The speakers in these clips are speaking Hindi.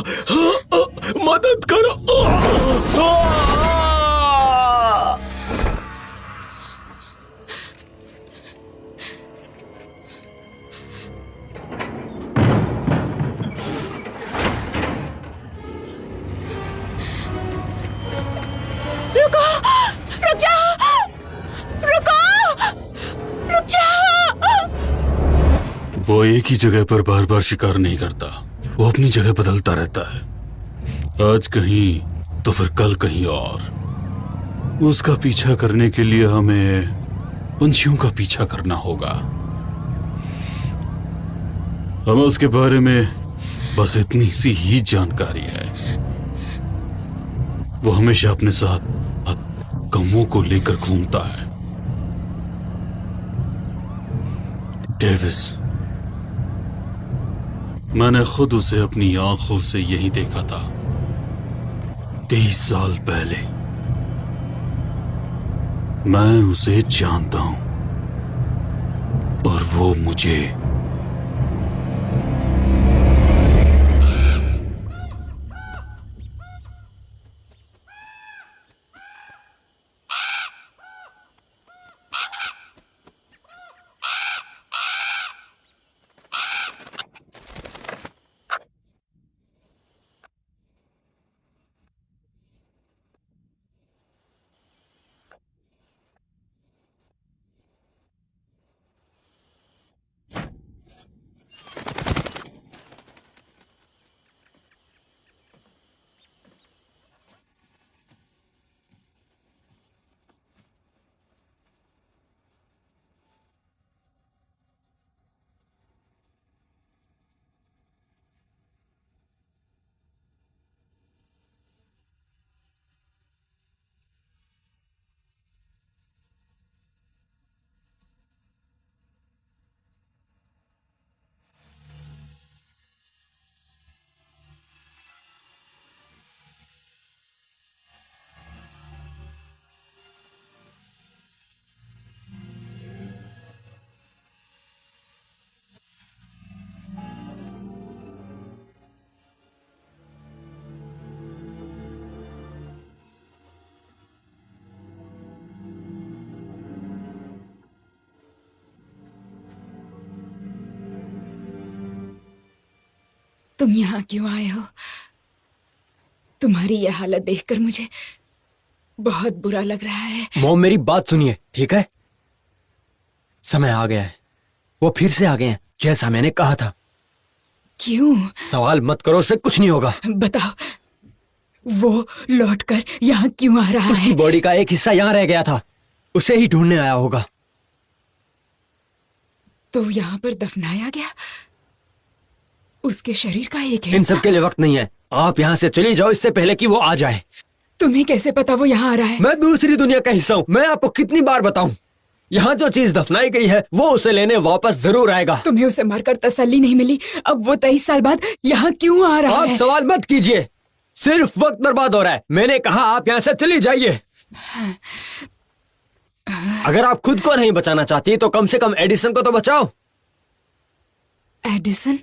मदद करो। रुको, रुक जाओ, रुको, रुक जाओ। वो एक ही जगह पर बार बार शिकार नहीं करता, वो अपनी जगह बदलता रहता है। आज कहीं तो फिर कल कहीं और। उसका पीछा करने के लिए हमें पंछियों का पीछा करना होगा। हमें उसके बारे में बस इतनी सी ही जानकारी है। वो हमेशा अपने साथ कौवों को लेकर घूमता है। डेविस, मैंने खुद उसे अपनी आंखों से यही देखा था 23 साल पहले। मैं उसे जानता हूं और वो मुझे। तुम यहाँ क्यों आए हो? तुम्हारी यह हालत देखकर मुझे बहुत बुरा लग रहा है। मॉम, मेरी बात सुनिए, ठीक है? समय आ गया है, वो फिर से आ गए हैं, जैसा मैंने कहा था। क्यों? सवाल मत करो, उससे कुछ नहीं होगा। बताओ, वो लौटकर यहाँ क्यों आ रहा है? उसकी बॉडी का एक हिस्सा यहाँ रह गया था, उसे ही ढूंढने आया होगा। तो यहाँ पर दफनाया गया उसके शरीर का एक हिस्सा? इन सब के लिए वक्त नहीं है, आप यहाँ से चली जाओ इससे पहले कि वो आ जाए। तुम्हें कैसे पता वो यहाँ आ रहा है? मैं दूसरी दुनिया का हिस्सा हूँ, मैं आपको कितनी बार बताऊं, यहाँ जो चीज दफनाई गई है वो उसे लेने वापस जरूर आएगा। तुम्हें उसे मारकर तसल्ली नहीं मिली, अब वो 23 साल बाद यहाँ क्यों आ रहा है? आप सवाल मत कीजिए, सिर्फ वक्त बर्बाद हो रहा है। मैंने कहा आप यहाँ से चली जाइए। अगर आप खुद को नहीं बचाना चाहती तो कम से कम एडिसन को तो बचाओ। एडिसन?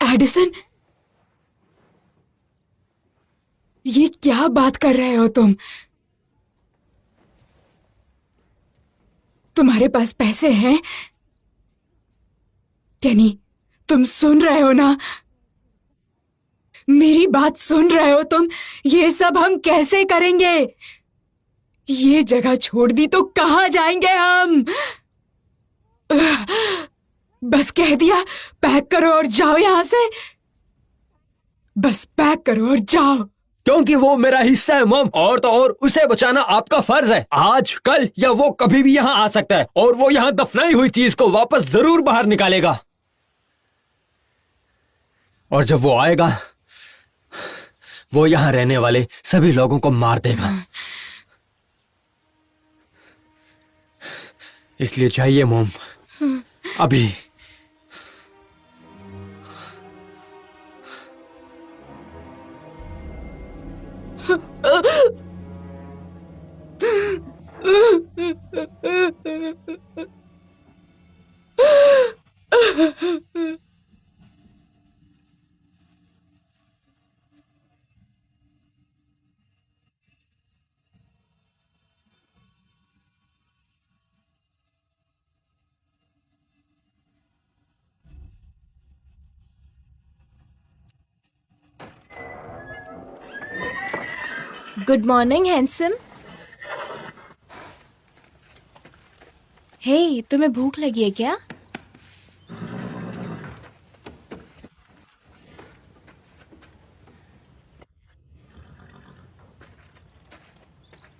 एडिसन? ये क्या बात कर रहे हो तुम? तुम्हारे पास पैसे हैं? कैनी, तुम सुन रहे हो ना? मेरी बात सुन रहे हो तुम? ये सब हम कैसे करेंगे? ये जगह छोड़ दी तो कहां जाएंगे हम? बस कह दिया, पैक करो और जाओ यहां से। बस पैक करो और जाओ। क्योंकि वो मेरा हिस्सा है मॉम, और तो और उसे बचाना आपका फर्ज है। आज, कल या वो कभी भी यहाँ आ सकता है और वो यहाँ दफनाई हुई चीज को वापस जरूर बाहर निकालेगा। और जब वो आएगा वो यहाँ रहने वाले सभी लोगों को मार देगा। इसलिए जाइए मॉम, अभी। Good morning handsome. हे, तुम्हें भूख लगी है क्या?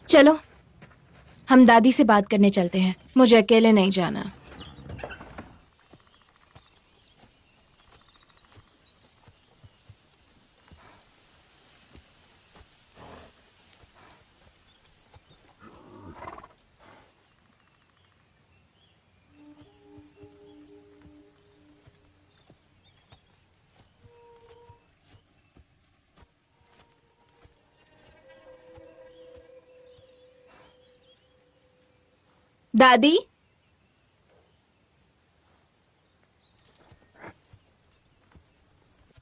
चलो हम दादी से बात करने चलते हैं, मुझे अकेले नहीं जाना। दादी,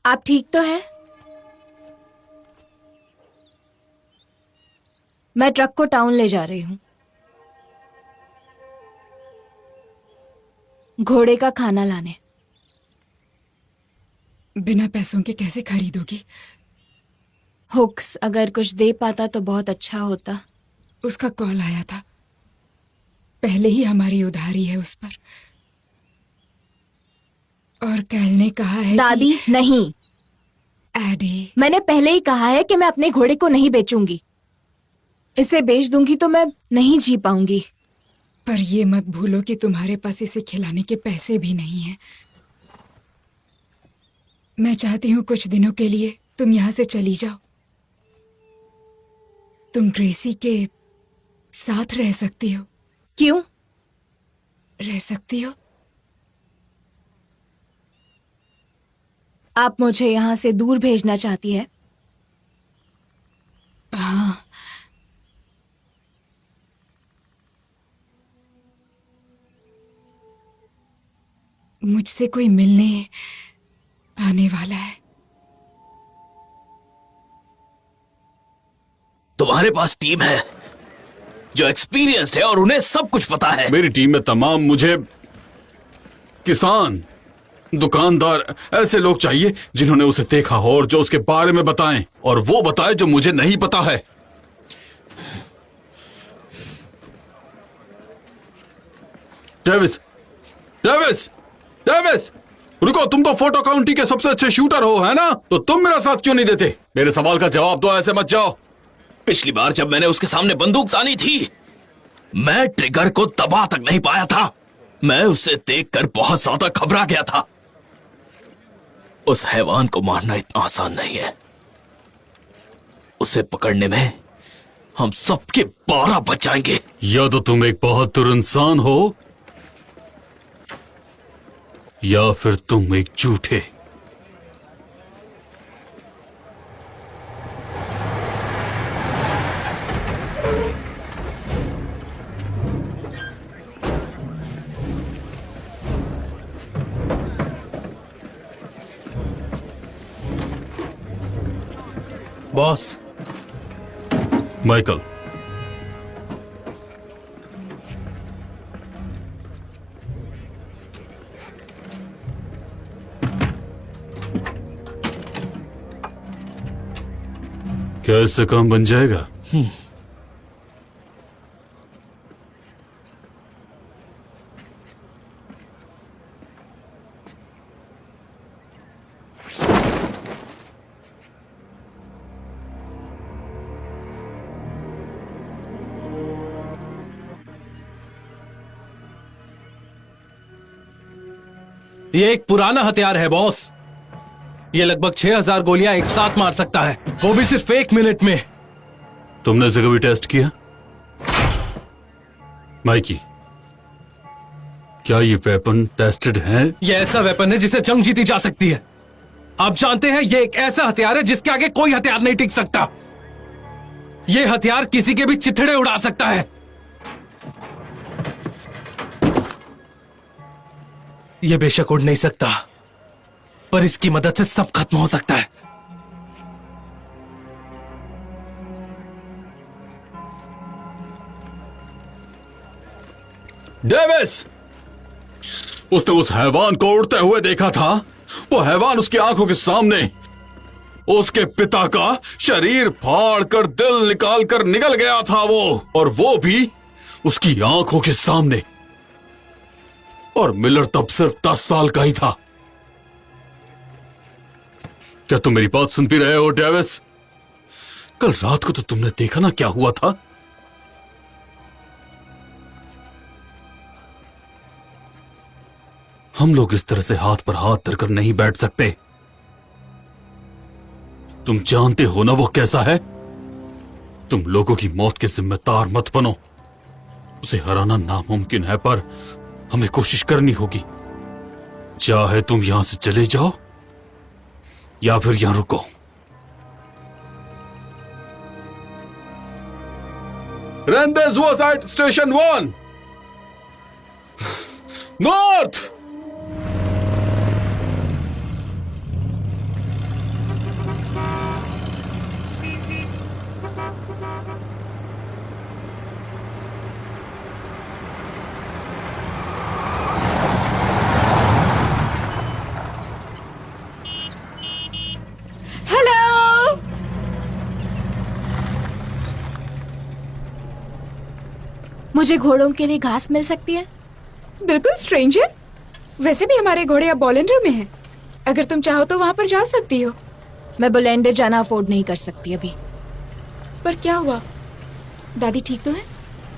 आप ठीक तो हैं? मैं ट्रक को टाउन ले जा रही हूँ, घोड़े का खाना लाने। बिना पैसों के कैसे खरीदोगी? हुक्स अगर कुछ दे पाता तो बहुत अच्छा होता। उसका कॉल आया था, पहले ही हमारी उधारी है उस पर। और कैल ने कहा है दादी नहीं, एडी, मैंने पहले ही कहा है कि मैं अपने घोड़े को नहीं बेचूंगी। इसे बेच दूंगी तो मैं नहीं जी पाऊंगी। पर ये मत भूलो कि तुम्हारे पास इसे खिलाने के पैसे भी नहीं हैं। मैं चाहती हूँ कुछ दिनों के लिए तुम यहाँ से चली जाओ। तुम ग्रेसी के साथ रह सकती हो। क्यों? रह सकती हो। आप मुझे यहाँ से दूर भेजना चाहती है? हाँ, मुझसे कोई मिलने आने वाला है। तुम्हारे पास टीम है जो एक्सपीरियंस्ड है और उन्हें सब कुछ पता है। मेरी टीम में तमाम मुझे किसान, दुकानदार, ऐसे लोग चाहिए जिन्होंने उसे देखा हो और जो उसके बारे में बताएं, और वो बताए जो मुझे नहीं पता है। डेविस, डेविस, डेविस, रुको। तुम तो फोर्टो काउंटी के सबसे अच्छे शूटर हो, है ना? तो तुम मेरा साथ क्यों नहीं देते? मेरे सवाल का जवाब दो, ऐसे मत जाओ। पिछली बार जब मैंने उसके सामने बंदूक तानी थी, मैं ट्रिगर को दबा तक नहीं पाया था। मैं उसे देखकर बहुत ज्यादा घबरा गया था। उस हैवान को मारना इतना आसान नहीं है। उसे पकड़ने में हम सबके 12 बच जाएंगे। या तो तुम एक बहादुर इंसान हो या फिर तुम एक झूठे। बॉस, माइकल, क्या इससे काम बन जाएगा? ये एक पुराना हथियार है बॉस। ये लगभग 6000 गोलियां एक साथ मार सकता है, वो भी सिर्फ 1 मिनट में। तुमने इसे कभी टेस्ट किया? माइकी, क्या ये वेपन टेस्टेड है? ये ऐसा वेपन है जिसे जंग जीती जा सकती है। आप जानते हैं, ये एक ऐसा हथियार है जिसके आगे कोई हथियार नहीं टिक सकता। ये हथियार किसी के भी चिथड़े उड़ा सकता है। ये बेशक उड़ नहीं सकता, पर इसकी मदद से सब खत्म हो सकता है। डेविस, उसने उस हैवान को उड़ते हुए देखा था। वो हैवान उसकी आंखों के सामने उसके पिता का शरीर फाड़ कर दिल निकाल कर निकल गया था वो, और वो भी उसकी आंखों के सामने। और मिलर तब सिर्फ 10 साल का ही था। क्या तुम मेरी बात सुन भी रहे हो डेविस? कल रात को तो तुमने देखा ना क्या हुआ था। हम लोग इस तरह से हाथ पर हाथ धरकर नहीं बैठ सकते। तुम जानते हो ना वो कैसा है। तुम लोगों की मौत के जिम्मेदार मत बनो। उसे हराना नामुमकिन है, पर हमें कोशिश करनी होगी। चाहे तुम यहां से चले जाओ या फिर यहां रुको। Rendes was at Station 1. North! Hello. मुझे घोड़ों के लिए घास मिल सकती है? बिल्कुल स्ट्रेंजर। वैसे भी हमारे घोड़े अब बॉलेंडर में हैं। अगर तुम चाहो तो वहां पर जा सकती हो। मैं बुलेंडर जाना अफोर्ड नहीं कर सकती अभी। पर क्या हुआ? दादी ठीक तो है?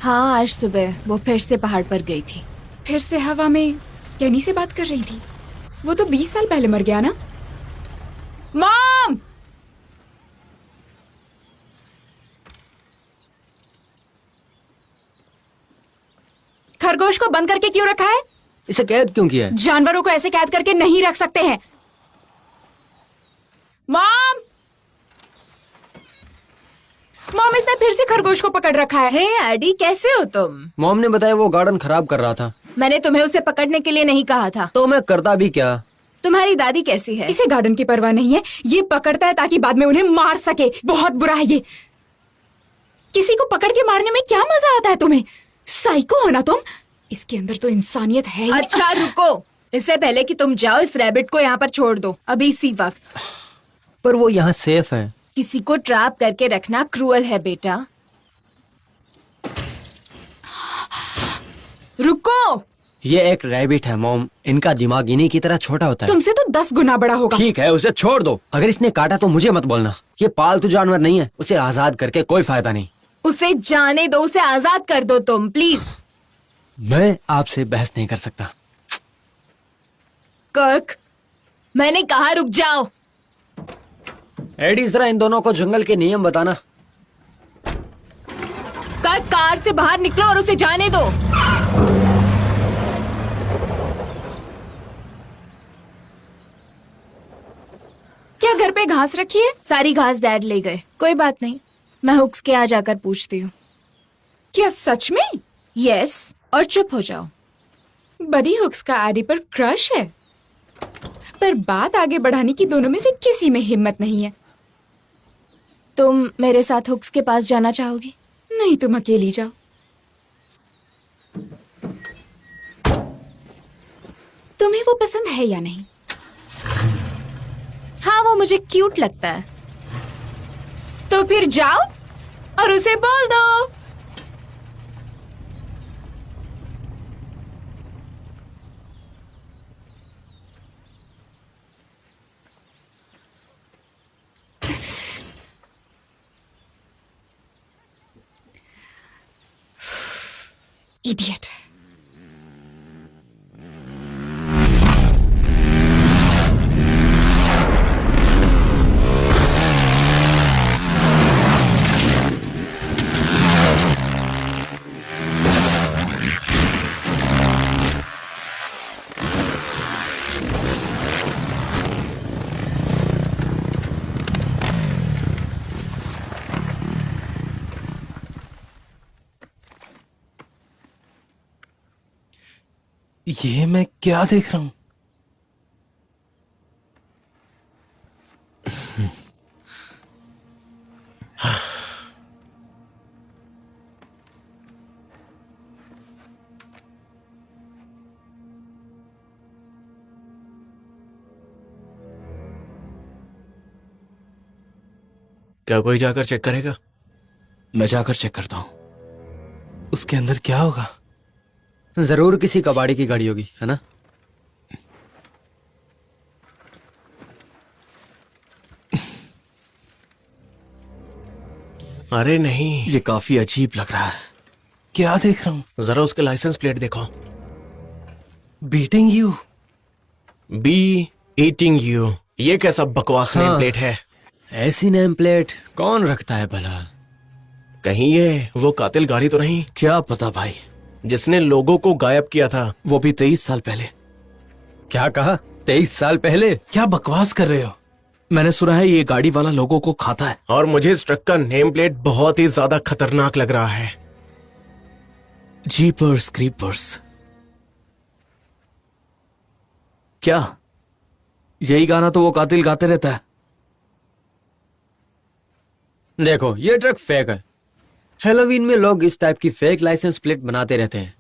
हाँ, आज सुबह वो फिर से पहाड़ पर गई थी। फिर से हवा में कैनी से बात कर रही थी। वो तो 20 साल पहले मर गया ना। मॉम! खरगोश को बंद करके क्यों रखा है? इसे कैद क्यों किया है? जानवरों को ऐसे कैद करके नहीं रख सकते हैं। मॉम! मॉम, इसने फिर से खरगोश को पकड़ रखा है। हे एडी, कैसे हो तुम? मॉम ने बताया वो गार्डन खराब कर रहा था। मैंने तुम्हें उसे पकड़ने के लिए नहीं कहा था। तो मैं करता भी क्या? तुम्हारी दादी कैसी है? इसे गार्डन की परवाह नहीं है। ये पकड़ता है ताकि बाद में उन्हें मार सके। बहुत बुरा है ये। किसी को पकड़ के मारने में क्या मजा आता है तुम्हें? साइको हो ना तुम। इसके अंदर तो इंसानियत है ही। अच्छा रुको, इससे पहले कि तुम जाओ इस रैबिट को यहाँ पर छोड़ दो अभी इसी वक्त। पर वो यहाँ सेफ है। किसी को ट्रैप करके रखना क्रूअल है बेटा। रुको। ये एक रैबिट है मॉम। इनका दिमाग इन्हीं की तरह छोटा होता है। तुमसे तो 10 गुना बड़ा होगा। ठीक है, उसे छोड़ दो। अगर इसने काटा तो मुझे मत बोलना। ये पालतू जानवर नहीं है। उसे आजाद करके कोई फायदा नहीं। उसे जाने दो, उसे आजाद कर दो तुम प्लीज। मैं आपसे बहस नहीं कर सकता। कर्क, मैंने कहा रुक जाओ। एडी, जरा इन दोनों को जंगल के नियम बताना। कर्क, कार से बाहर निकलो और उसे जाने दो। क्या घर पे घास रखी है? सारी घास डैड ले गए। कोई बात नहीं, मैं हुक्स के यहाँ जाकर पूछती हूँ। क्या सच में? यस, और चुप हो जाओ। बड़ी हुक्स का एडी पर क्रश है, पर बात आगे बढ़ाने की दोनों में से किसी में हिम्मत नहीं है। तुम मेरे साथ हुक्स के पास जाना चाहोगी? नहीं, तुम अकेली जाओ। तुम्हें वो पसंद है या नहीं? हाँ, वो मुझे क्यूट लगता है। तो फिर जाओ और उसे बोल दो। इडियट। ये मैं क्या देख रहा हूं? क्या कोई जाकर चेक करेगा? मैं जाकर चेक करता हूं। उसके अंदर क्या होगा? जरूर किसी कबाड़ी की गाड़ी होगी, है ना? अरे नहीं, ये काफी अजीब लग रहा है। क्या देख रहा हूँ? जरा उसके लाइसेंस प्लेट देखो। Beating you. Be eating you, ये कैसा बकवास नेम हाँ। प्लेट है? ऐसी नेम प्लेट कौन रखता है भला? कहीं ये वो कातिल गाड़ी तो नहीं क्या पता भाई, जिसने लोगों को गायब किया था? वो भी 23 साल पहले। क्या कहा? 23 साल पहले? क्या बकवास कर रहे हो? मैंने सुना है ये गाड़ी वाला लोगों को खाता है। और मुझे इस ट्रक का नेम प्लेट बहुत ही ज्यादा खतरनाक लग रहा है। जीपर्स क्रीपर्स। क्या यही गाना तो वो कातिल गाते रहता है? देखो, ये ट्रक फेक है। हेलोवीन में लोग इस टाइप की फेक लाइसेंस प्लेट बनाते रहते हैं।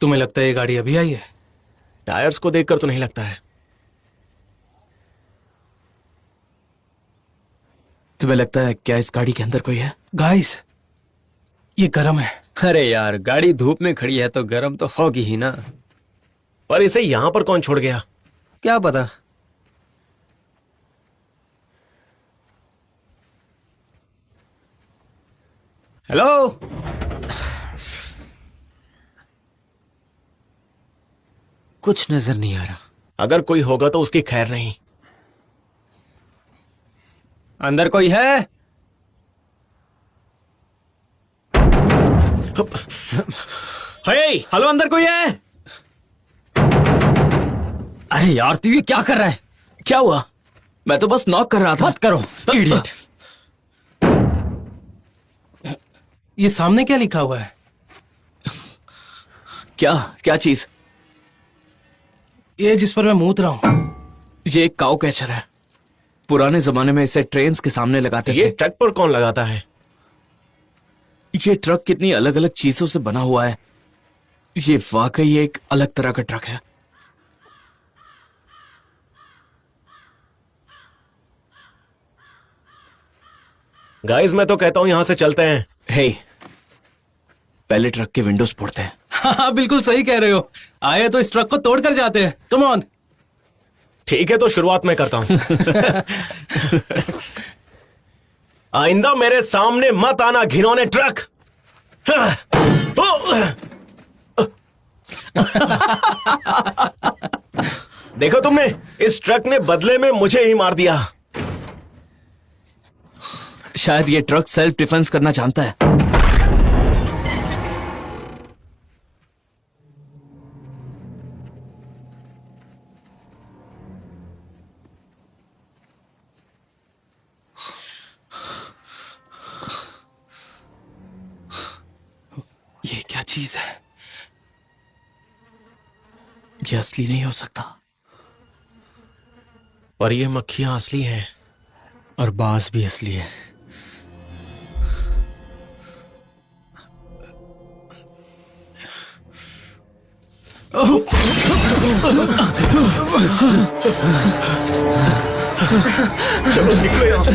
तुम्हें लगता है ये गाड़ी अभी आई है? टायर्स को देखकर तो नहीं लगता है। तुम्हें लगता है क्या इस गाड़ी के अंदर कोई है? गाइस, ये गर्म है। अरे यार, गाड़ी धूप में खड़ी है तो गर्म तो होगी ही ना। पर इसे यहां पर कौन छोड़ गया? क्या पता। हेलो, कुछ नजर नहीं आ रहा। अगर कोई होगा तो उसकी खैर नहीं। अंदर कोई है? हे, हेलो, अंदर कोई है? अरे यार, तू ये क्या कर रहा है? क्या हुआ? मैं तो बस नॉक कर रहा था। मत करो, इडियट। ये सामने क्या लिखा हुआ है? क्या क्या चीज? ये जिस पर मैं मूत रहा हूँ। ये एक काऊ कैचर है। पुराने जमाने में इसे ट्रेन्स के सामने लगाते ये थे। ट्रक पर कौन लगाता है? ये ट्रक कितनी अलग अलग चीजों से बना हुआ है। ये वाकई एक अलग तरह का ट्रक है। गाइस, मैं तो कहता हूं यहां से चलते हैं। हे, पहले ट्रक के विंडोज फोड़ते हैं। हाँ, बिल्कुल सही कह रहे हो। आए तो इस ट्रक को तोड़ कर जाते हैं। Come on. ठीक है, तो शुरुआत मैं करता हूं। आइंदा मेरे सामने मत आना, घिनौने ट्रक। देखो तुमने, इस ट्रक ने बदले में मुझे ही मार दिया। शायद ये ट्रक सेल्फ डिफेंस करना जानता है। ये क्या चीज है? ये असली नहीं हो सकता। और ये मक्खियां असली हैं। और बास भी असली है। चलो निकलो यहां से।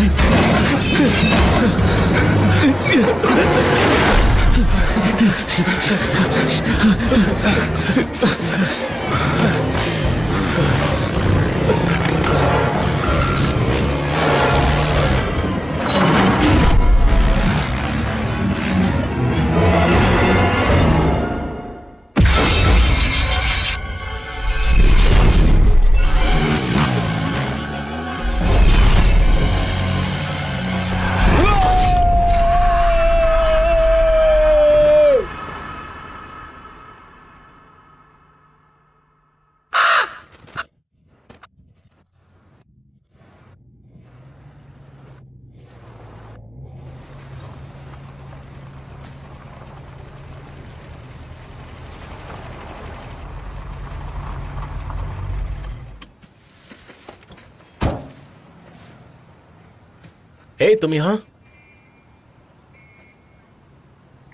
हे, तुम यहां?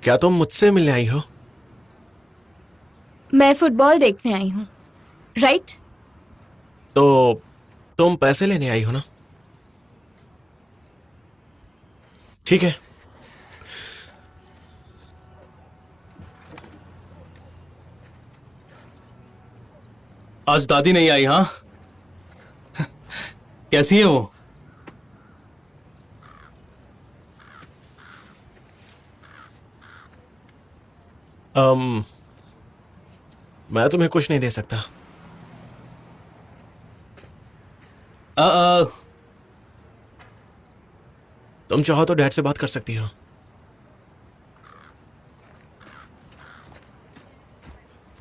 क्या तुम मुझसे मिलने आई हो? मैं फुटबॉल देखने आई हूँ, राइट? तो तुम पैसे लेने आई हो ना? ठीक है। आज दादी नहीं आई हाँ? कैसी है वो? मैं तुम्हें कुछ नहीं दे सकता। तुम चाहो तो डैड से बात कर सकती हो।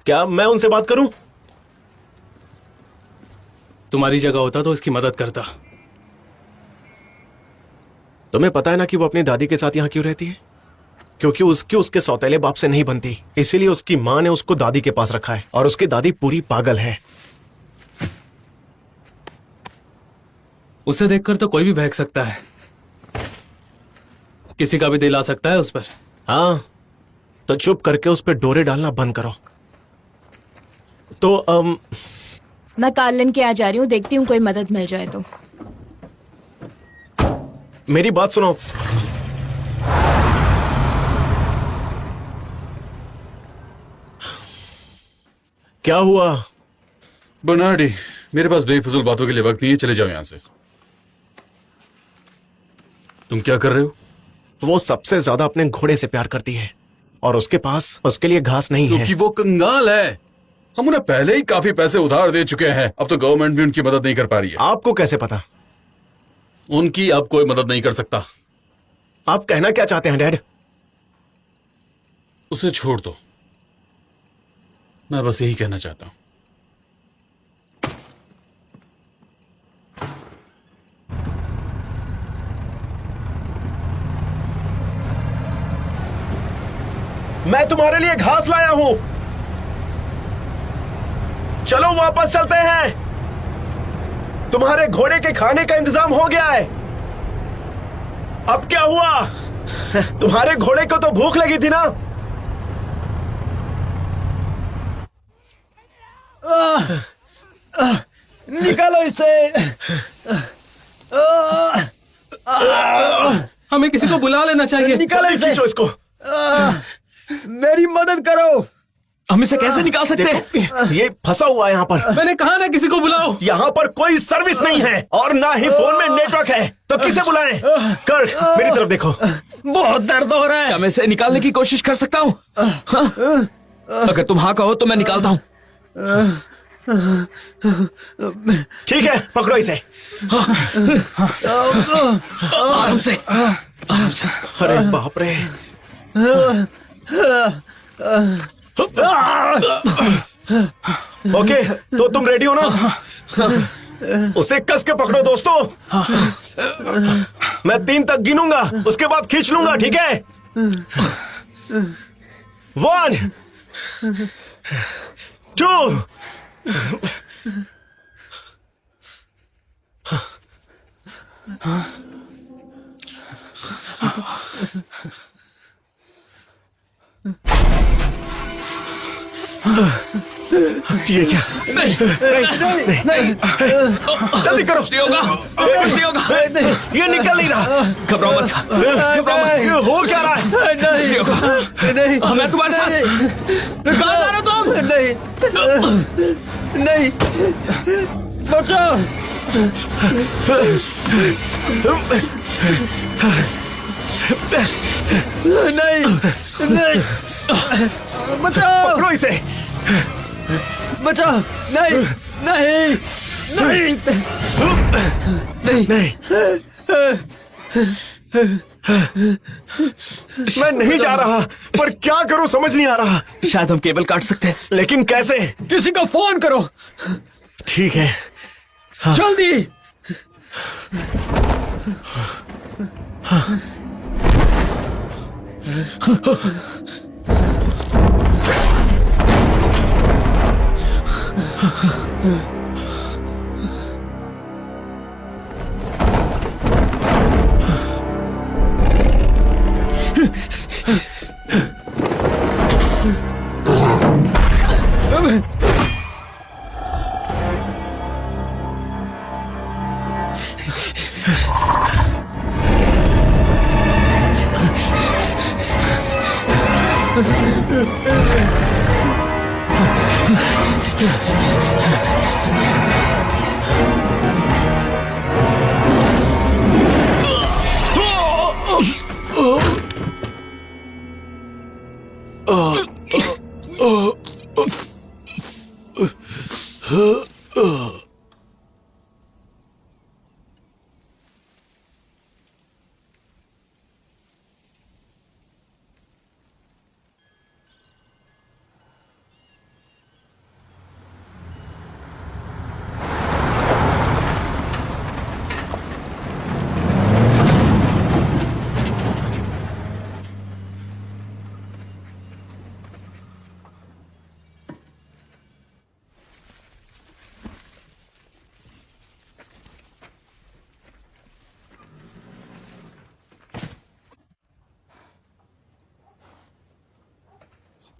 क्या मैं उनसे बात करूं? तुम्हारी जगह होता तो इसकी मदद करता। तुम्हें पता है ना कि वो अपनी दादी के साथ यहां क्यों रहती है? क्योंकि उसके सौतेले बाप से नहीं बनती, इसीलिए उसकी मां ने उसको दादी के पास रखा है, और उसकी दादी पूरी पागल है। उसे देखकर तो कोई भी बहक सकता है, किसी का भी दिल आ सकता है उस पर। हाँ, तो चुप करके उस पर डोरे डालना बंद करो। तो मैं कार्लिन के आ जा रही हूँ, देखती हूँ कोई मदद मिल जाए तो। मेरी बात सुनो। क्या हुआ? बर्नार्डी, मेरे पास बेफिजुल बातों के लिए वक्त नहीं है, चले जाओ यहां से। तुम क्या कर रहे हो? वो सबसे ज्यादा अपने घोड़े से प्यार करती है, और उसके पास उसके लिए घास नहीं है। क्योंकि वो कंगाल है। हम उन्हें पहले ही काफी पैसे उधार दे चुके हैं, अब तो गवर्नमेंट भी उनकी मदद नहीं कर पा रही है। आपको कैसे पता? उनकी अब कोई मदद नहीं कर सकता। आप कहना क्या चाहते हैं डैड? उसे छोड़ दो, मैं बस यही कहना चाहता हूं। मैं तुम्हारे लिए घास लाया हूं, चलो वापस चलते हैं। तुम्हारे घोड़े के खाने का इंतजाम हो गया है। अब क्या हुआ? तुम्हारे घोड़े को तो भूख लगी थी ना? निकालो इसे। हमें किसी को बुला लेना चाहिए। निकालो जल्दी इसे। खींचो इसको। मेरी मदद करो। हम इसे कैसे निकाल सकते हैं? देखो, ये फंसा हुआ है यहाँ पर। मैंने कहा ना किसी को बुलाओ। यहाँ पर कोई सर्विस नहीं है, और ना ही फोन में नेटवर्क है, तो किसे बुलाएं? कर्क, मेरी तरफ देखो। बहुत दर्द हो रहा है। क्या मैं इसे निकालने की कोशिश कर सकता हूँ? हाँ? अगर तुम हाँ कहो तो मैं निकालता हूँ। ठीक है, पकड़ो इसे। आराम से, आराम से। अरे बाप रे। ओके, तो तुम रेडी हो ना? उसे कस के पकड़ो दोस्तों। मैं 3 तक गिनूंगा, उसके बाद खींच लूंगा, ठीक है? 1 2 ये क्या? नहीं, नहीं, जल्दी करो। कुछ नहीं होगा, कुछ नहीं होगा। ये निकल नहीं रहा। घबराओ मत, घबराओ मत। ये हो क्या रहा है? कुछ नहीं होगा। नहीं, मैं तुम्हारे साथ। कहाँ जा रहे हो तुम? नहीं, बचाओ। नहीं, बचाओ। पकड़ो इसे। बचाओ। नहीं, नहीं, नहीं, नहीं नहीं, मैं नहीं जा रहा, पर क्या करूं समझ नहीं आ रहा। शायद हम केबल काट सकते हैं। लेकिन कैसे? किसी को फोन करो ठीक है। जल्दी।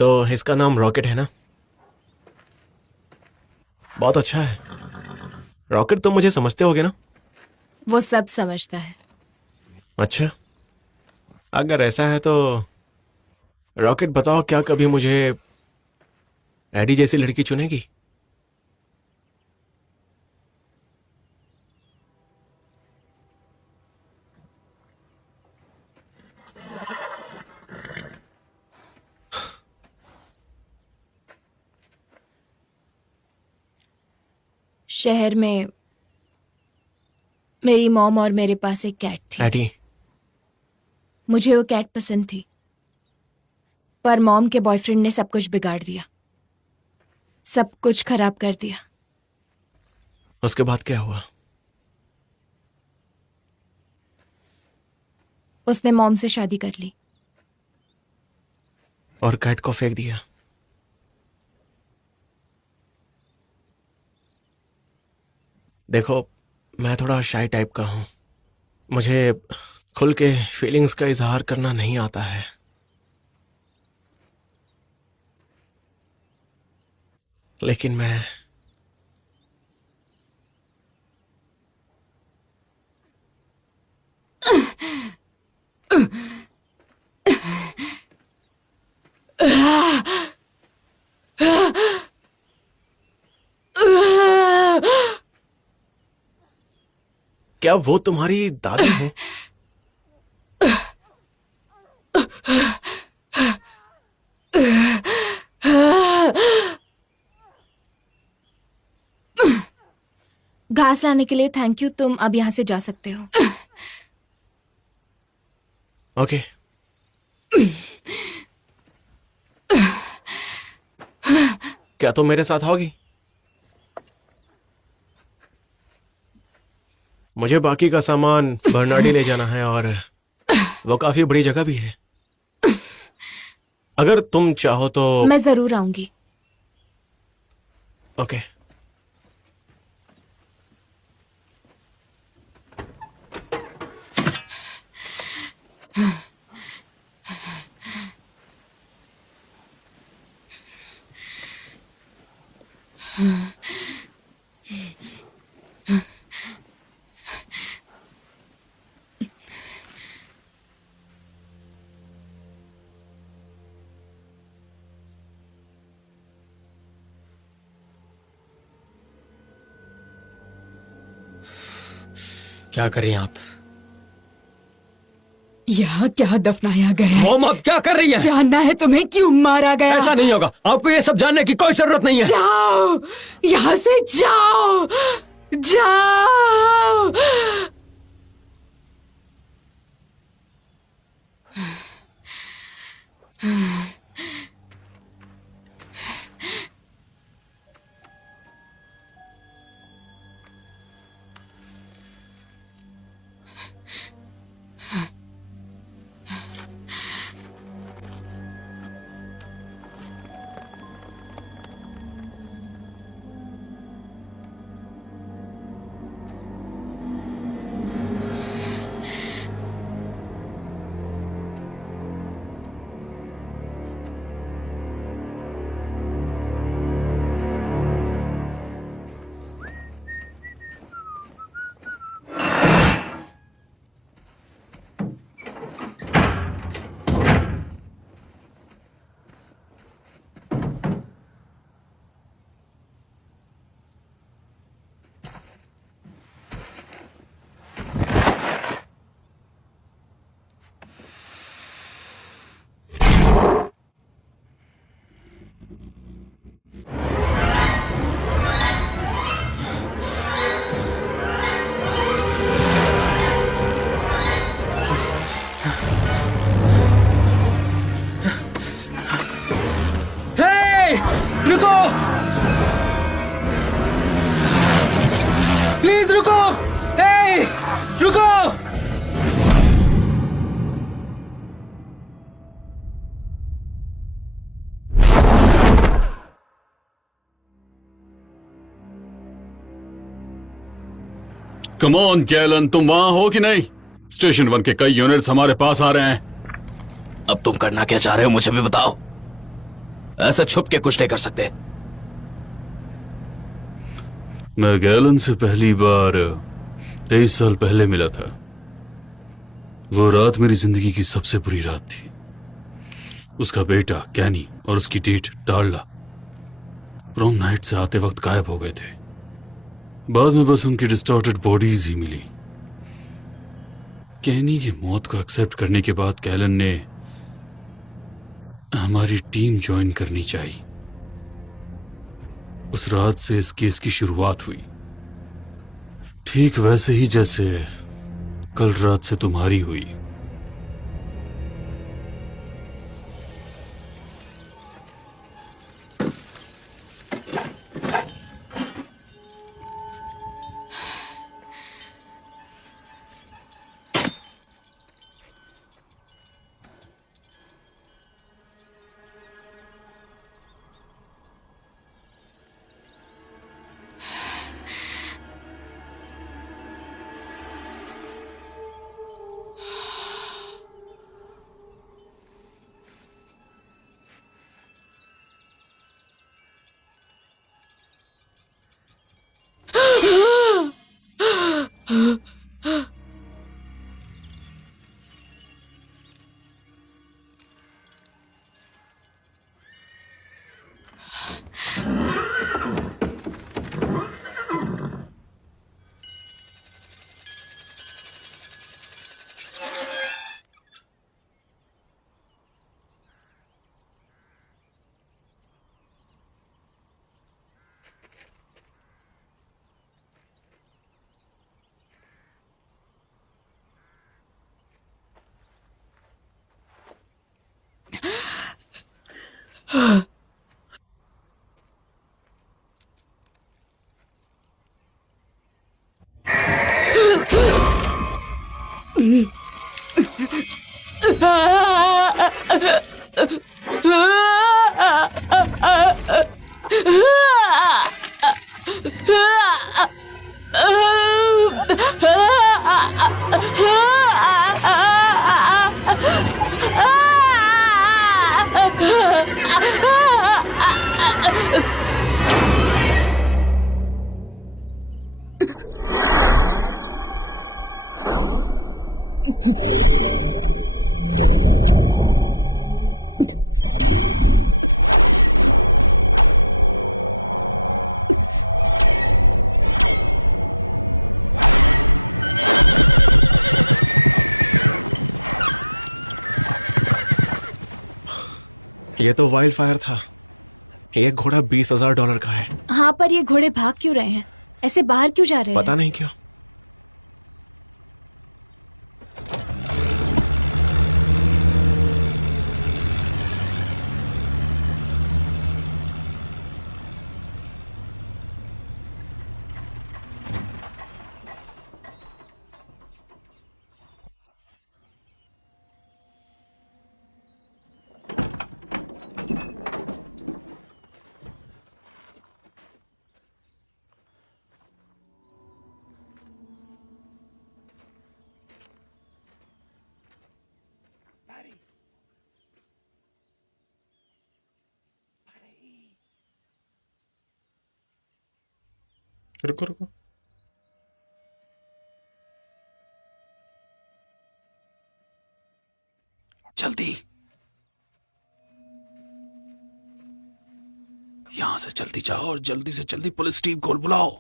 तो इसका नाम रॉकेट है ना? बहुत अच्छा है। रॉकेट तो मुझे समझते होगे ना? वो सब समझता है। अच्छा, अगर ऐसा है तो रॉकेट बताओ, क्या कभी मुझे एडी जैसी लड़की चुनेगी? शहर में मेरी मॉम और मेरे पास एक कैट थी। एडी, मुझे वो कैट पसंद थी, पर मॉम के बॉयफ्रेंड ने सब कुछ बिगाड़ दिया, सब कुछ खराब कर दिया। उसके बाद क्या हुआ? उसने मॉम से शादी कर ली। और कैट को फेंक दिया? देखो, मैं थोड़ा शाई टाइप का हूं, मुझे खुल के फीलिंग्स का इजहार करना नहीं आता है। लेकिन मैं क्या वो तुम्हारी दादी है? घास लाने के लिए थैंक यू। तुम अब यहाँ से जा सकते हो। ओके। क्या तुम मेरे साथ आओगी? मुझे बाकी का सामान बर्नार्डी ले जाना है और वो काफी बड़ी जगह भी है। अगर तुम चाहो तो। मैं जरूर आऊंगी। ओके। क्या करें आप? यहाँ क्या दफनाया गया है? मॉम, आप क्या कर रही है? जानना है तुम्हें क्यों मारा गया? ऐसा नहीं होगा, आपको ये सब जानने की कोई जरूरत नहीं है। जाओ यहाँ से, जाओ जाओ। प्लीज रुको। हे, रुको। कम ऑन गैलन, तुम वहां हो कि नहीं? स्टेशन 1 के कई यूनिट्स हमारे पास आ रहे हैं। अब तुम करना क्या चाह रहे हो मुझे भी बताओ। ऐसे छुप के कुछ नहीं कर सकते। मैं गैलन से पहली बार 23 साल पहले मिला था। वो रात मेरी जिंदगी की सबसे बुरी रात थी। उसका बेटा कैनी और उसकी डेट टार्ला प्रोम नाइट से आते वक्त गायब हो गए थे। बाद में बस उनकी डिस्टॉर्टेड बॉडीज ही मिली। कैनी की मौत को एक्सेप्ट करने के बाद कैलन ने हमारी टीम ज्वाइन करनी चाहिए। उस रात से इस केस की शुरुआत हुई, ठीक वैसे ही जैसे कल रात से तुम्हारी हुई। ये तो वाइल्ड फायर था। एक घोड़ा $20,000 का है। हाँ, पर ये घोड़े भाग क्यों रहे हैं? ऐसे बाहर क्यों जा रहे हैं? पता नहीं क्यों। रुको रुको, जल्दी, यहां से जल्दी जाओ और जल्दी से जल्दी पुलिस टीम को बुलाओ।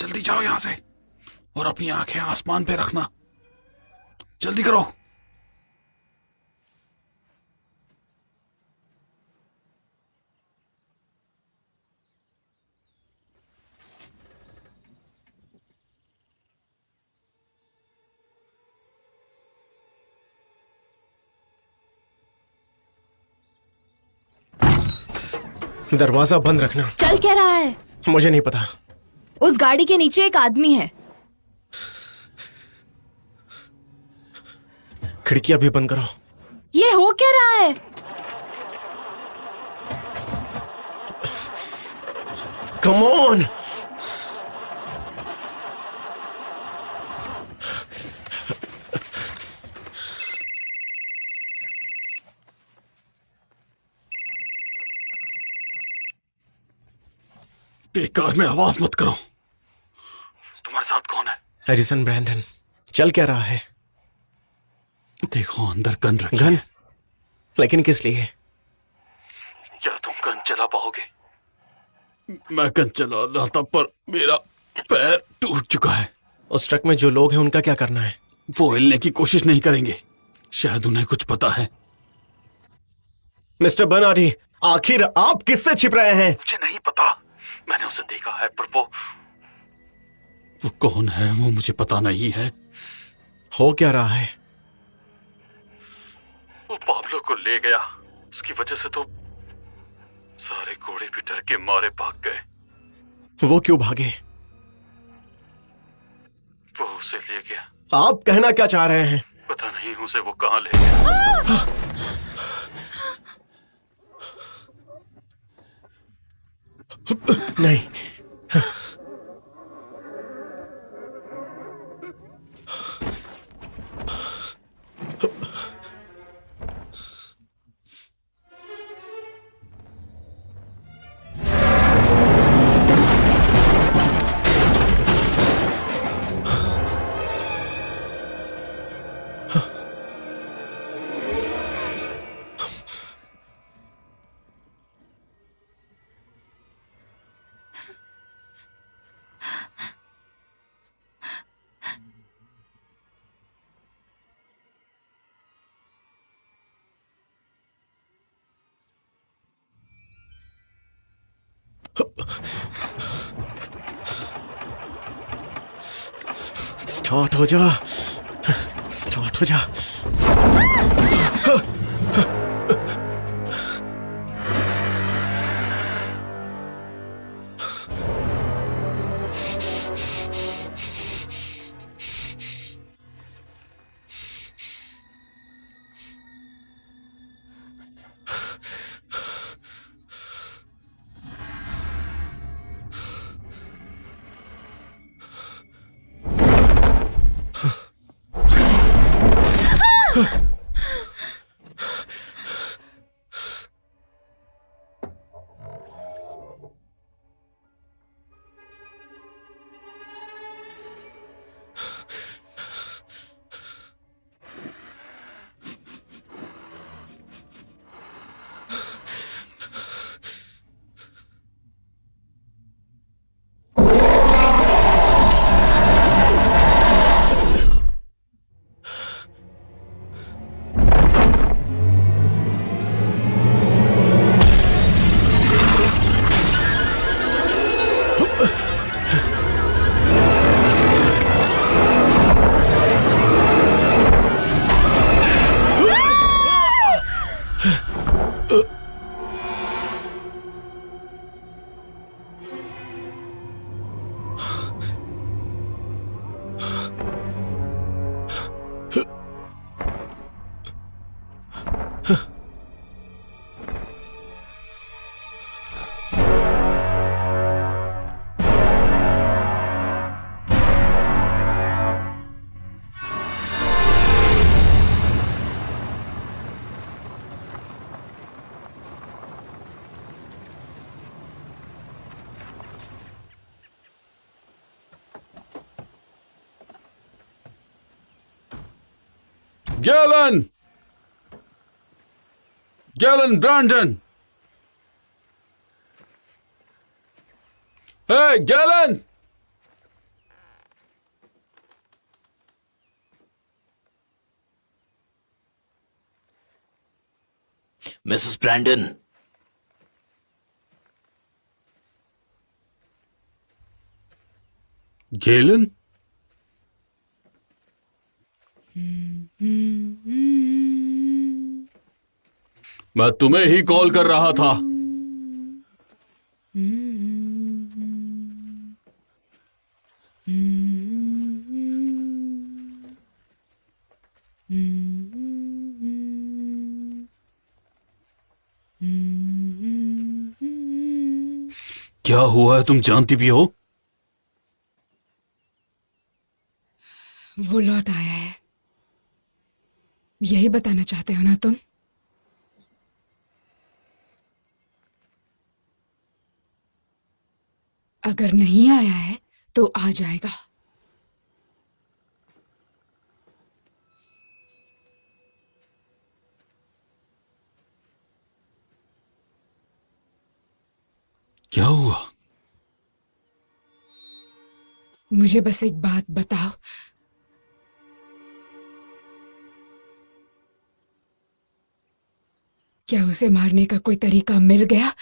जल्दी जाओ यहां से और अपनी आंखें आसमान पे रखना। जल्दी करो। दरवाजा बंद रखना। चल क्या रहा है? मुझे नहीं पता। उस गाड़ी के नीचे एक आदमी है। खिड़कियां भी बंद करो। ये हो क्या रहा है? Come on. बेकार में आवाज मत करो। तुम्हारे साथ कौन है? Harrison Brandon. चल क्या रहा है? देखो अंदर गन रखी गन? है। लेकिन किस लिए? क्या तुम गन चला पाओगे? मैं गन चला रहा था पर मेरा पैर टूट चुका है। उस ट्रक में जो लोग हैं उनका क्या करना है? वो हिलने की कोशिश नहीं करेंगे। शायद उन्हें कुछ पता है। मिस्टर बर्नार्डी, आखिर आप किससे छिप रहे हैं? मुझे नहीं पता। मैंने उसे देखा है पर वो कौन है वो मुझे पता नहीं है। हो क्या रहा है? वो पाब्लो को ले गया। उसकी वजह से तो सारे घोड़े भी डर के मारे भाग गए। वो क्यों भागे? वो उसे ले गया। आप कहना क्या चाह रहे हैं? पता नहीं उसे वो कहाँ ले गया। नहीं। स्टार्ट हो जा। स्टार्ट हो जा। Galen! Galen Brandon! Hey, Galen! Mrs Brandon, Galen? मैं तुम्हें ही कॉल कर रहा था। क्या हुआ है, तुम जानती भी हो? वो लौट आया है। यही बताना चाहते हो ना तुम? अगर नहीं आया है तो आ जाएगा। क्या हुआ? मुझे बस एक बात बताओ, क्या उसे मारने का कोई तरीका मिल गया?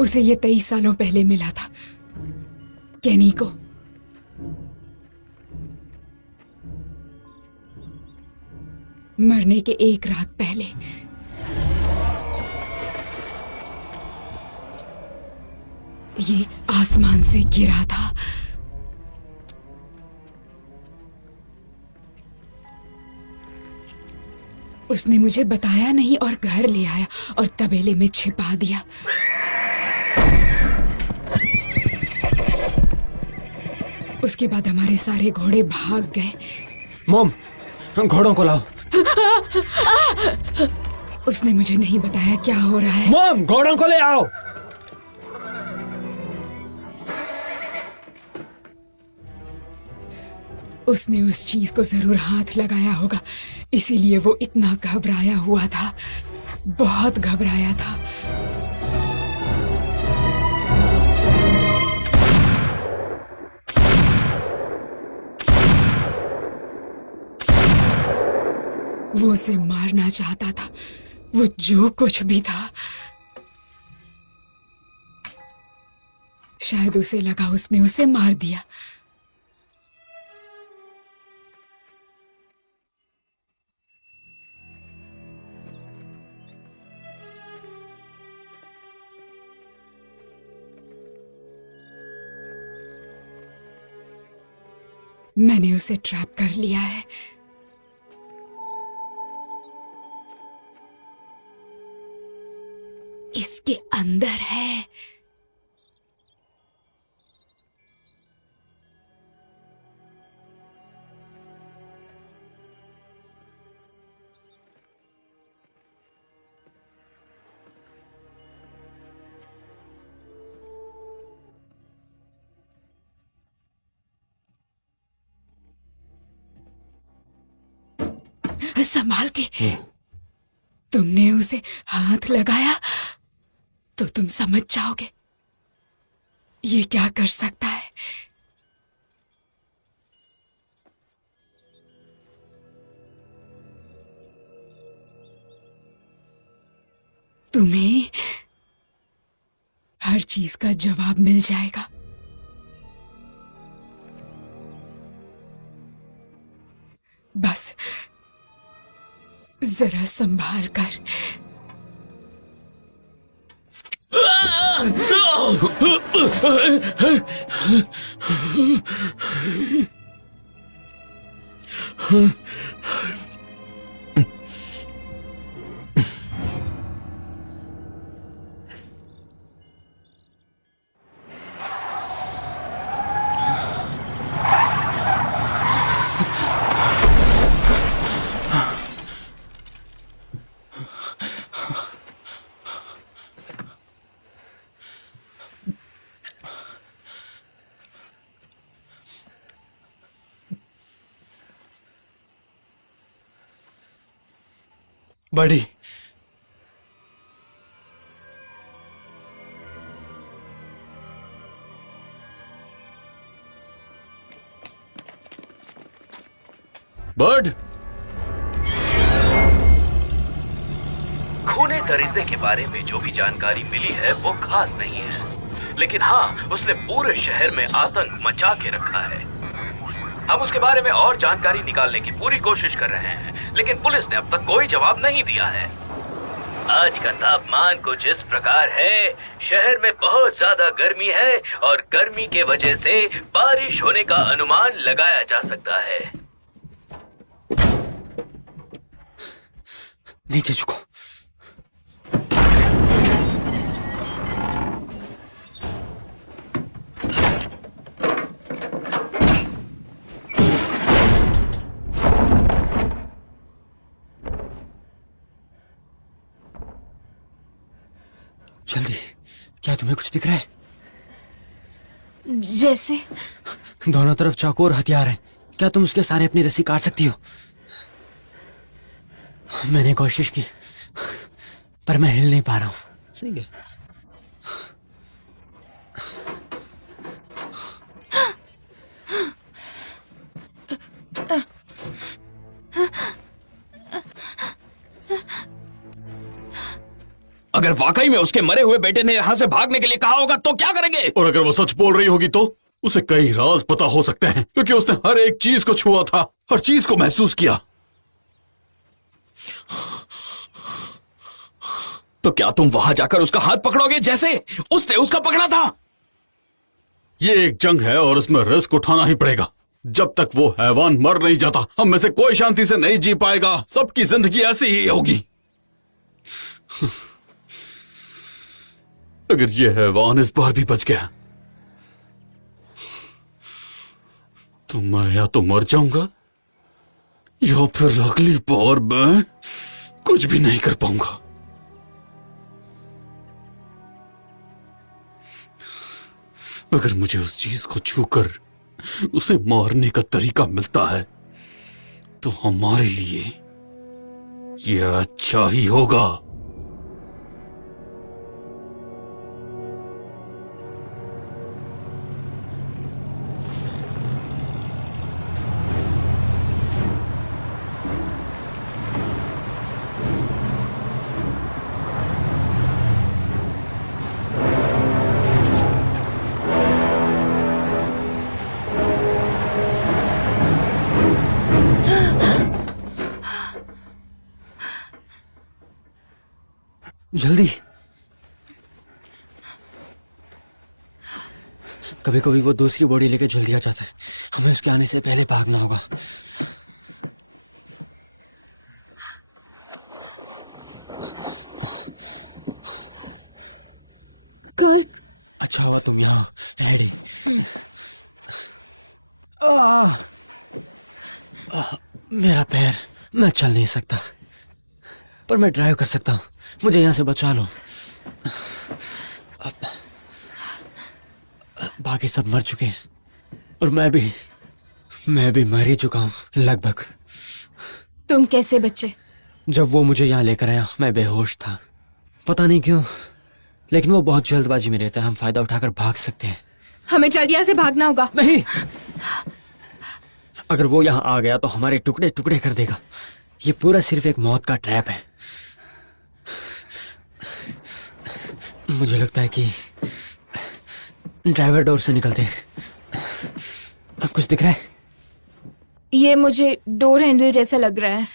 उसे ये 23 सालों पहले मिला था, केनी को। मरने के एक रात पहले। ये आसमान से गिरा था। उसने मुझे बताया नहीं और घर ले आया और तबेले में छिपा दिया। उसके बाद हमारे सारे घोड़े भाग गए। मॉम, घोड़ों को लाओ। उसने मुझे नहीं बताया क्या हो रहा है। मॉम, घोड़ों को ले आओ। उसने उस चीज को जरूर हाथ लगाया होगा, इसीलिए वो इतना घबराया हुआ था, बहुत घबराया था। वो उसे मारना चाहता था, वो जो कुछ भी था। शायद उसे लगा उसने उसे मार दिया। मैंने उसे ट्रैप कर लिया है। इसके अंदर है। संभाल के। तुमने उसे हाथ लगाया तो तुम समझ जाओगे ये क्या कर सकता है। तुम्हें हर चीज का जवाब मिल जाएगा। बस जरा संभाल कर। बड़ी बर्ड, खूने दरिंदे के बारे में जो भी जानकारी मिली है वो खास नहीं है, लेकिन हाँ, उसने पूरे शहर में आतंक मचा के रखा है। हम उसके बारे में और जानकारी निकालने की पूरी कोशिश कर रहे हैं, लेकिन पुलिस ने अब तक कोई जवाब नहीं दिया है। आज का तापमान कुछ इस प्रकार है। शहर में बहुत ज्यादा गर्मी है और गर्मी के वजह से बारिश होने का अनुमान लगाया जा सकता है। नीचे झुको। जल्दी, क्या तुम्हें कुछ दिख रहा है? जैसे दोनों तरफ चाकू और हथियार है। क्या तुम उसके सारे अपनी रस्सी काट सकती हो? मैंने कोशिश की पर मैं हिल नहीं पा रहा हूं। सही है। अगर वाकई में उसके मरे हुए बेटे ने यहाँ से भागने के लिए कहा होगा तो क्या करेंगे? और अगर वो सच बोल रही होगी तो उसे कई राज पता हो सकते हैं, क्योंकि उसने हर एक चीज को छुआ था, हर चीज को महसूस किया। तो क्या तुम वहां जाकर उसका हाथ पकड़ोगे जैसे उसने उसका पकड़ा था? ये एक जंग है और उसमें रिस्क उठाना ही पड़ेगा। जब तक वो हैवान मर नहीं जाता, हम में से कोई शांति से नहीं जी पाएगा। सबकी जिंदगी ऐसी ही होगी। अगर ये हैवान इस बार भी बच गया तो मैं या तो मर जाऊंगा या फिर अगली बार मैं कुछ भी नहीं कर पाऊंगा। अगर मुझे उस चीज को छूकर उसे मारने का तरीका मिलता है तो हमारे लिए यह अच्छा ही होगा। जल्दी। कभी कभी वो दूसरी बॉडी लेके जल्दी आ जाता है। हमें उसके आने से पहले भागना होगा। कर्क, अच्छा हुआ तुम यहाँ, एडी। मेरा पैर, मैं चल नहीं सकता पर मैं ड्राइव कर सकता हूँ। मुझे यहाँ से बचा लो। बाकी सब मर चुके हैं और मैं भी मर ही चुका हूँ लगभग। तुम कैसे बच्चे? जब वो मुझे यहाँ लेकर आया मैं बेहोश था, पता नहीं क्यों, लेकिन वो बहुत जल्दबाजी में रहता है। हम फायदा उठाकर भाग सकते हैं। हमें जल्दी यहाँ से भागना होगा। नहीं, अगर वो यहाँ आ गया तो हमारे टुकड़े टुकड़े कर देगा। ये पूरा सिर्फ एक मौत का ट्रैप है। मुझे लगता है कि ड्राइवर डोर से निकलते हैं। कुछ दिख रहा है? ये मुझे डोर हैंडल जैसा लग रहा है।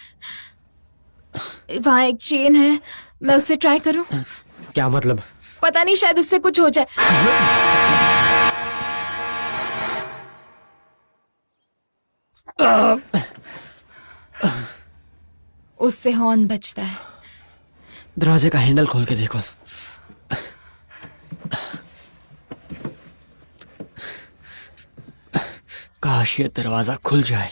वहां एक चेन है, मैं उससे ट्राई करूं? क्या मतलब? पता नहीं, शायद उससे कुछ हो जाए। उससे हॉर्न बजता है। दरवाजे का हैंडल खोल के देखो। काश ये दरवाजा खुल जाए।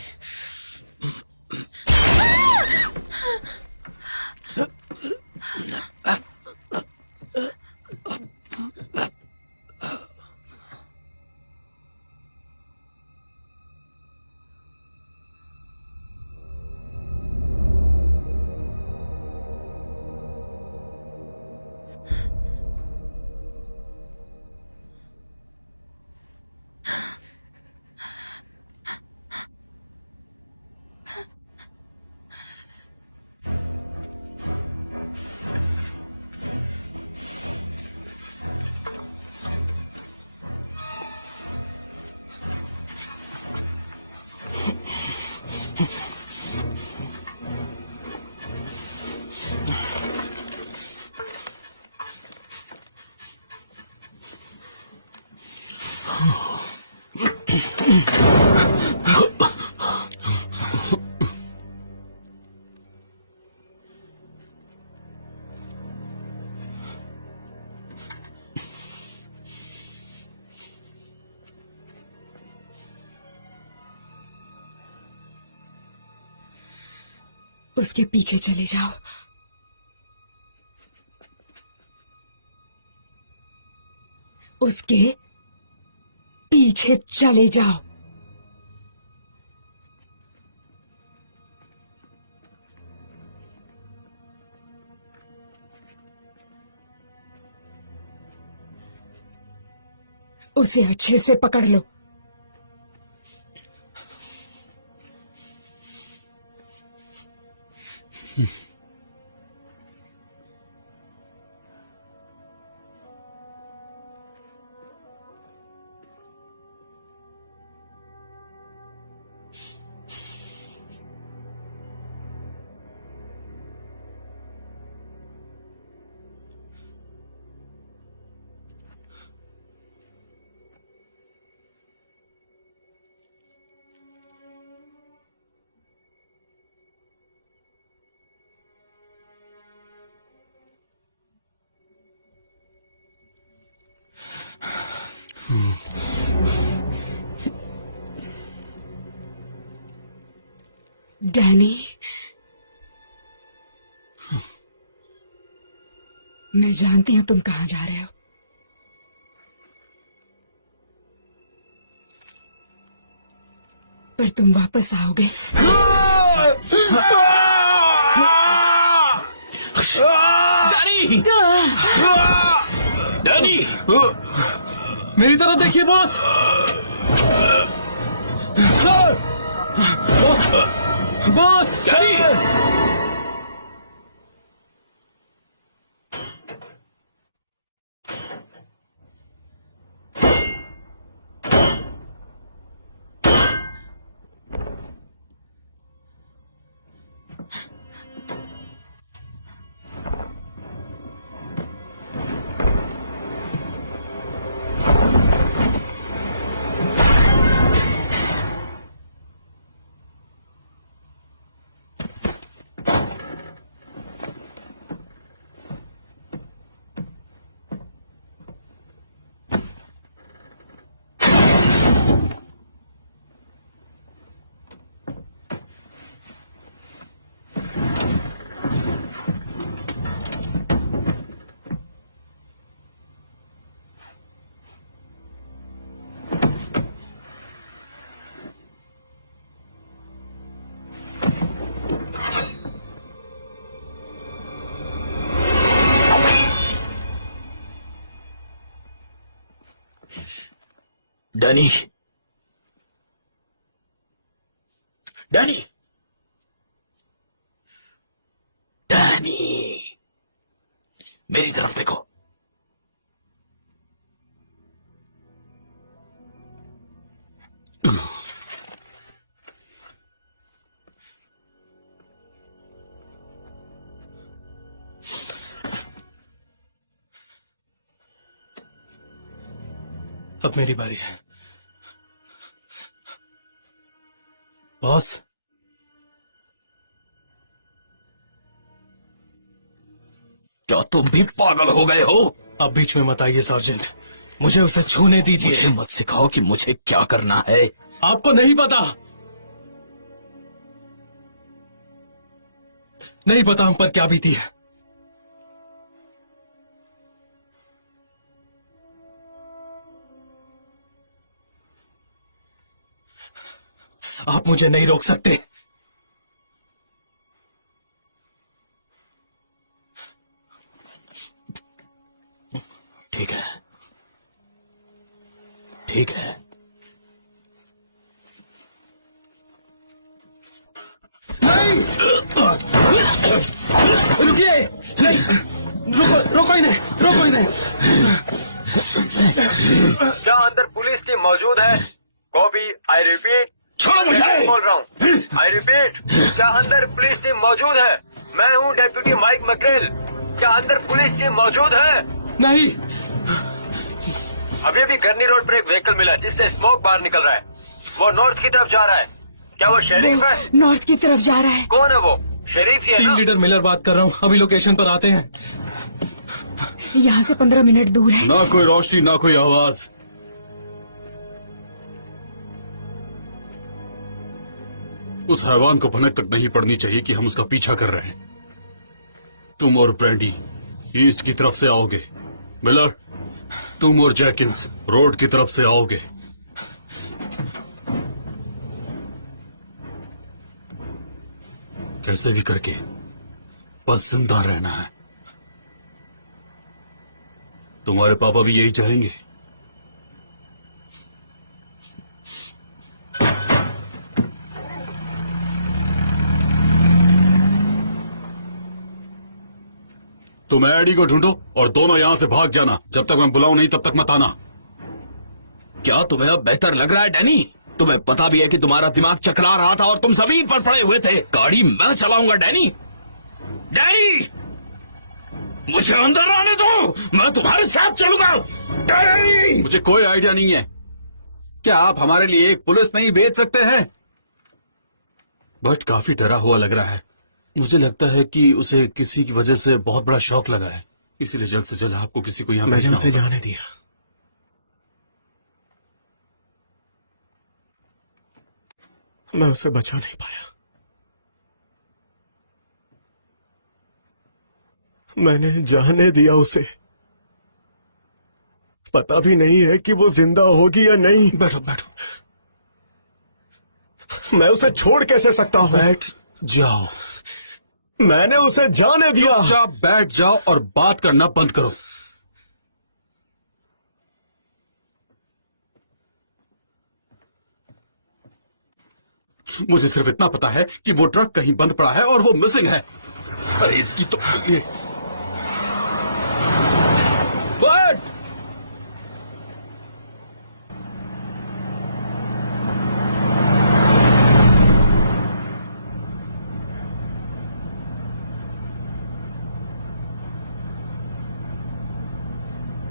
उसके पीछे चले जाओ। उसके पीछे चले जाओ। उसे अच्छे से पकड़ लो। डैनी, मैं जानती हूं तुम कहां जा रहे हो। पर तुम वापस आओगे। डैनी! डैनी! मेरी तरफ देखिए boss. Sir! Boss, boss. Danny! Danny! Danny! Danny! मेरी तरफ देखो। अब मेरी बारी है बॉस। क्या तुम भी पागल हो गए हो? अब बीच में मत आइए सार्जेंट, मुझे उसे छूने दीजिए। मुझे मत सिखाओ कि मुझे क्या करना है। आपको नहीं पता, नहीं पता हम पर क्या बीती है। आप मुझे नहीं रोक सकते। ठीक है, ठीक है। नहीं, रुकिए, नहीं, रोको इन्हें, रोको इन्हें। क्या अंदर पुलिस टीम मौजूद है? कॉपी। आई रिपीट, छोड़ो मुझे। बोल रहा हूँ। आई रिपीट, क्या अंदर पुलिस टीम मौजूद है? मैं हूँ डेप्यूटी माइक मैक्रेल। क्या अंदर पुलिस टीम मौजूद है? नहीं, अभी अभी गर्नी रोड पर एक व्हीकल मिला जिससे स्मोक बाहर निकल रहा है। वो नॉर्थ की तरफ जा रहा है। क्या वो शरीफ है? नॉर्थ की तरफ जा रहा है। कौन है वो? शरीफ ही है टीम ना? लीडर मिलर बात कर रहा हूँ, अभी लोकेशन पर आते हैं। यहाँ से 15 मिनट दूर है। ना कोई रोशनी ना कोई आवाज। उस हैवान को भनक तक नहीं पड़नी चाहिए कि हम उसका पीछा कर रहे हैं। तुम और ब्रैंडी ईस्ट की तरफ से आओगे। मिलर, तुम और जैकिंस रोड की तरफ से आओगे। कैसे भी करके बस जिंदा रहना है। तुम्हारे पापा भी यही चाहेंगे। तुम एडी को ढूंढो और दोनों यहां से भाग जाना। जब तक मैं बुलाऊं नहीं तब तक मत आना। क्या तुम्हें अब बेहतर लग रहा है डैनी? तुम्हें पता भी है कि तुम्हारा दिमाग चकरा रहा था और तुम जमीन पर पड़े हुए थे। गाड़ी मैं चलाऊंगा डैनी। डैनी, मुझे अंदर आने दो, मैं तुम्हारे साथ चलूंगा। डैनी! मुझे कोई आइडिया नहीं है। क्या आप हमारे लिए एक पुलिस नहीं भेज सकते हैं? बट काफी डरा हुआ लग रहा है। मुझे लगता है कि उसे किसी की वजह से बहुत बड़ा शौक लगा है, इसीलिए जल्द से जल्द आपको किसी को यहाँ मैंने भेजना उसे होगा। जाने दिया। मैं उसे बचा नहीं पाया। मैंने जाने दिया उसे। पता भी नहीं है कि वो जिंदा होगी या नहीं। बैठो बैठो। मैं उसे छोड़ कैसे सकता हूं? बैठ जाओ। मैंने उसे जाने दिया। चुपचाप बैठ जाओ और बात करना बंद करो। मुझे सिर्फ इतना पता है कि वो ट्रक कहीं बंद पड़ा है और वो मिसिंग है। अरे इसकी तो ये बैठ।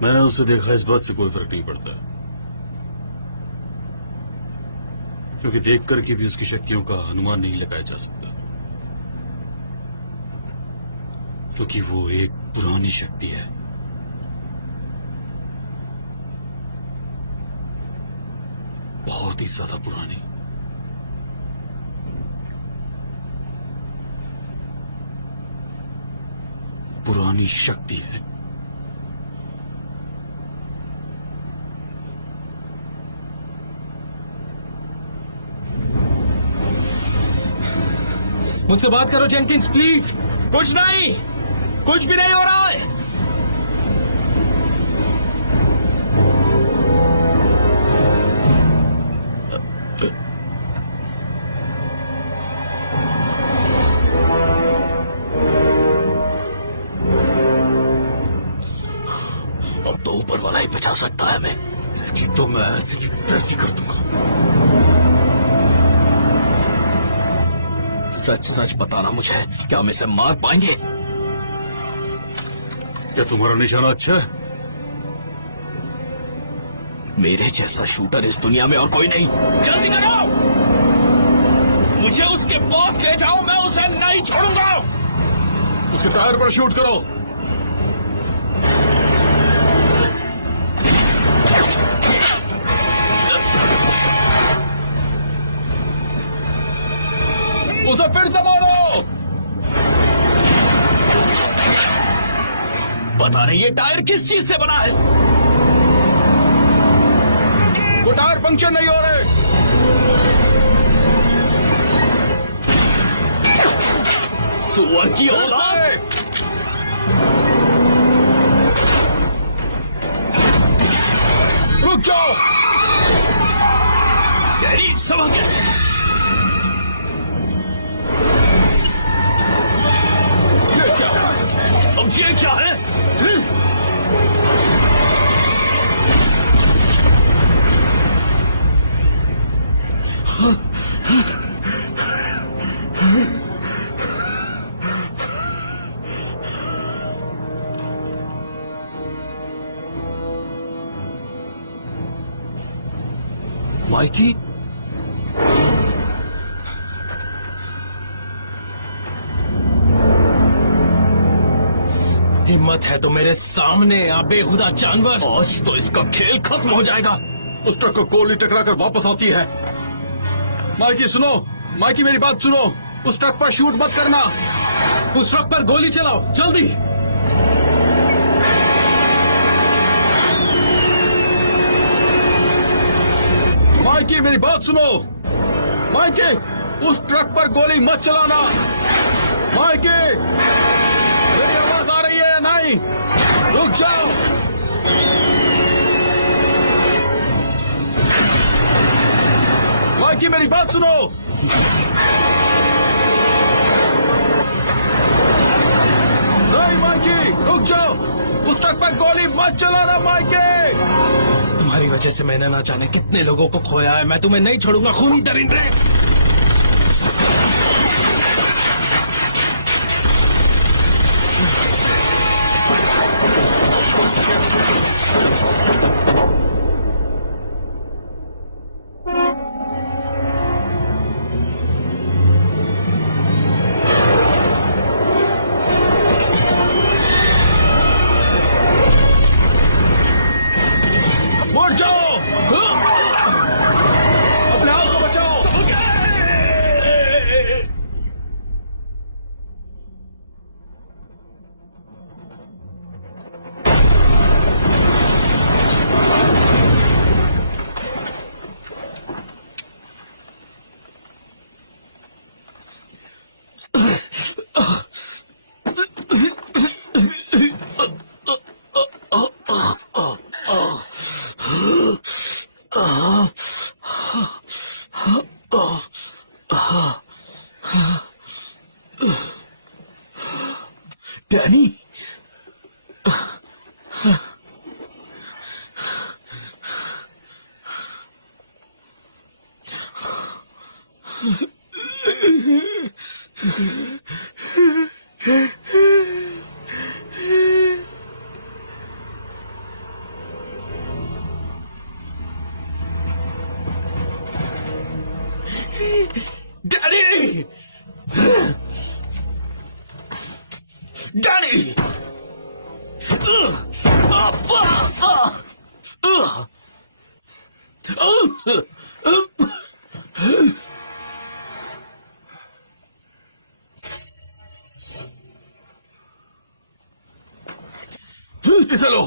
मैंने उसे देखा, इस बात से कोई फर्क नहीं पड़ता, क्योंकि देख करके भी उसकी शक्तियों का अनुमान नहीं लगाया जा सकता, क्योंकि वो एक पुरानी शक्ति है। बहुत ही ज्यादा पुरानी। पुरानी शक्ति है। मुझसे बात करो जेंकिंस, प्लीज। कुछ नहीं, कुछ भी नहीं हो रहा है। अब तो ऊपर वाला ही बचा सकता है। मैं इसकी तो मैं ऐसी की तैसी कर दूंगा। सच सच बताना मुझे, क्या हम इसे मार पाएंगे? क्या तुम्हारा निशाना अच्छा है? मेरे जैसा शूटर इस दुनिया में और कोई नहीं। जल्दी करो, मुझे उसके पास ले जाओ, मैं उसे नहीं छोड़ूंगा। उसके टायर पर शूट करो। उसे फिर से मारो। पता नहीं ये टायर किस चीज से बना है। वो टायर पंक्चर नहीं हो रहे। सुअर की औलाद। रुक जाओ। डैडी संभल के। ये क्या है? अब ये क्या है? माइकी? हिम्मत है तो मेरे सामने आ बेहुदा जानवर। आज तो इसका खेल खत्म हो जाएगा। उस ट्रक को गोली टकरा कर वापस आती है। माइकी सुनो, माइकी मेरी बात सुनो, उस ट्रक पर शूट मत करना। उस ट्रक पर गोली चलाओ जल्दी। माइकी मेरी बात सुनो, माइकी उस ट्रक पर गोली मत चलाना। माइकी मेरी आवाज आ रही है या नहीं? रुक जाओ। माइकी मेरी बात सुनो। नहीं माइकी रुक जाओ, उस ट्रक पर गोली मत चलाना माइकी। तुम्हारी वजह से मैंने ना जाने कितने लोगों को खोया है। मैं तुम्हें नहीं छोड़ूंगा खूनी दरिंदे। मुड़ जाओ, अपने आप को बचाओ। डैनी, डैनी, डैनी, इसे लो।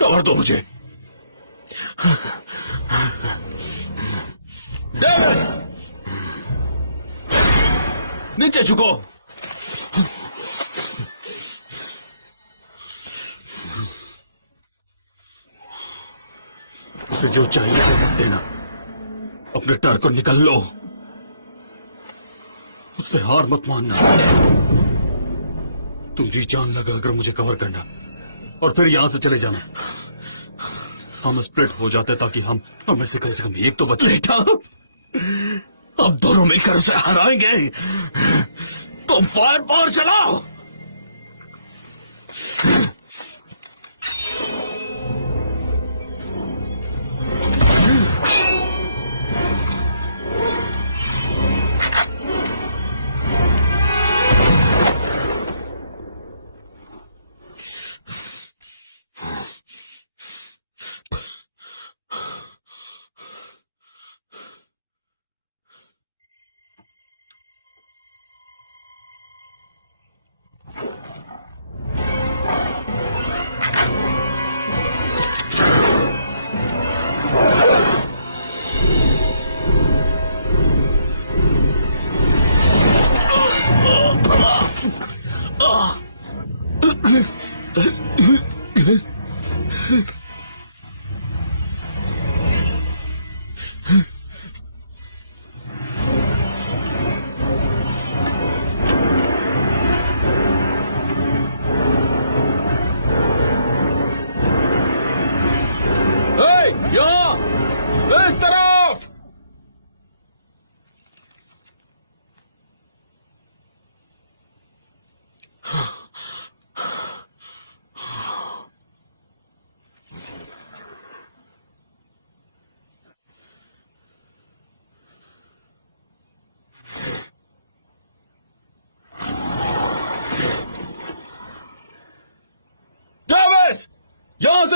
कवर दो मुझे। डेविस, नीचे झुको। उसे जो चाहिए वो मत देना, अपने डर को निकल लो, उससे हार मत मानना। तुम जी जान लगा अगर मुझे कवर करना और फिर यहां से चले जाना। हम स्प्लिट हो जाते ताकि हम में से कम एक तो बचे। बेटा, अब दोनों मिलकर उसे हराएंगे। तुम फायर पावर चलाओ।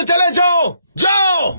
से चले जाओ, जाओ।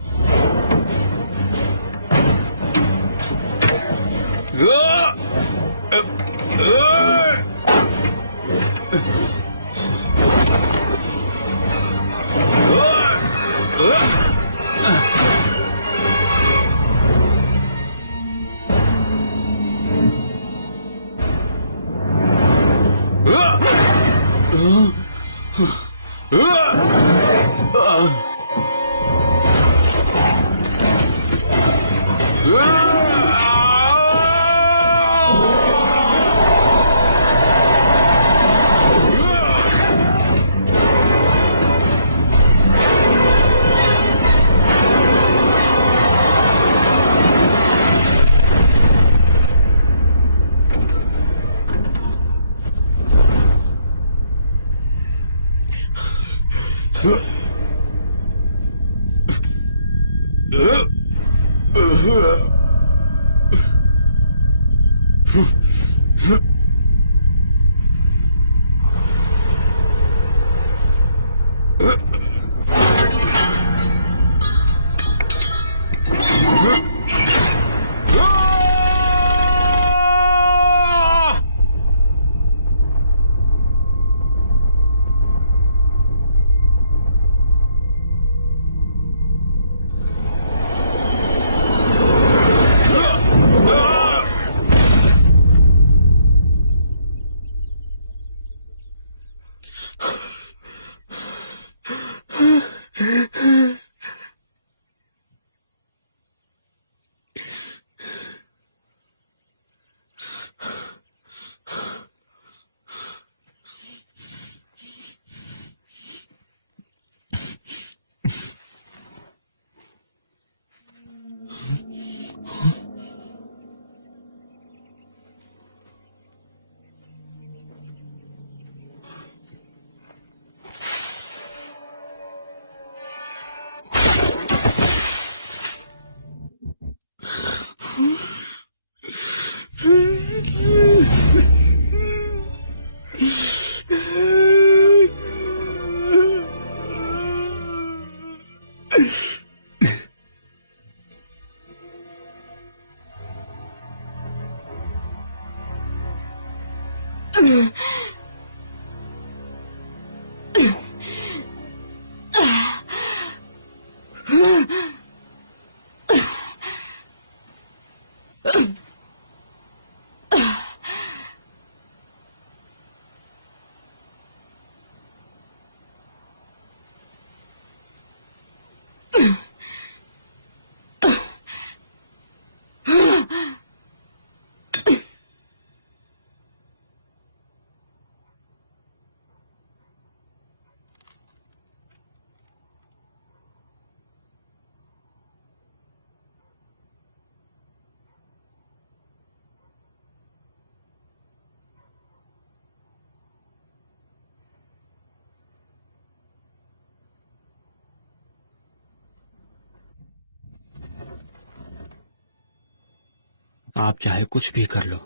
आप चाहे कुछ भी कर लो,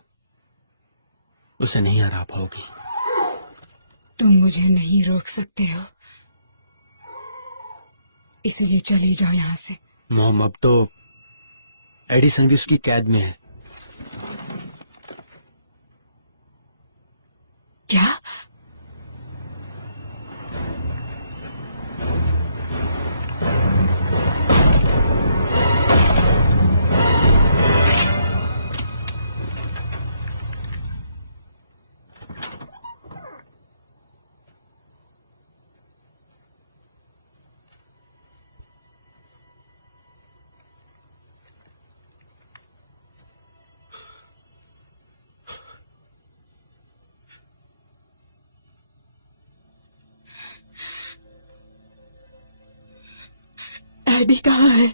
उसे नहीं हरा पाओगी। तुम मुझे नहीं रोक सकते हो, इसीलिए चले जाओ यहाँ से। मॉम, अब तो एडिसन भी उसकी कैद में है। क्या? एडी कहाँ है?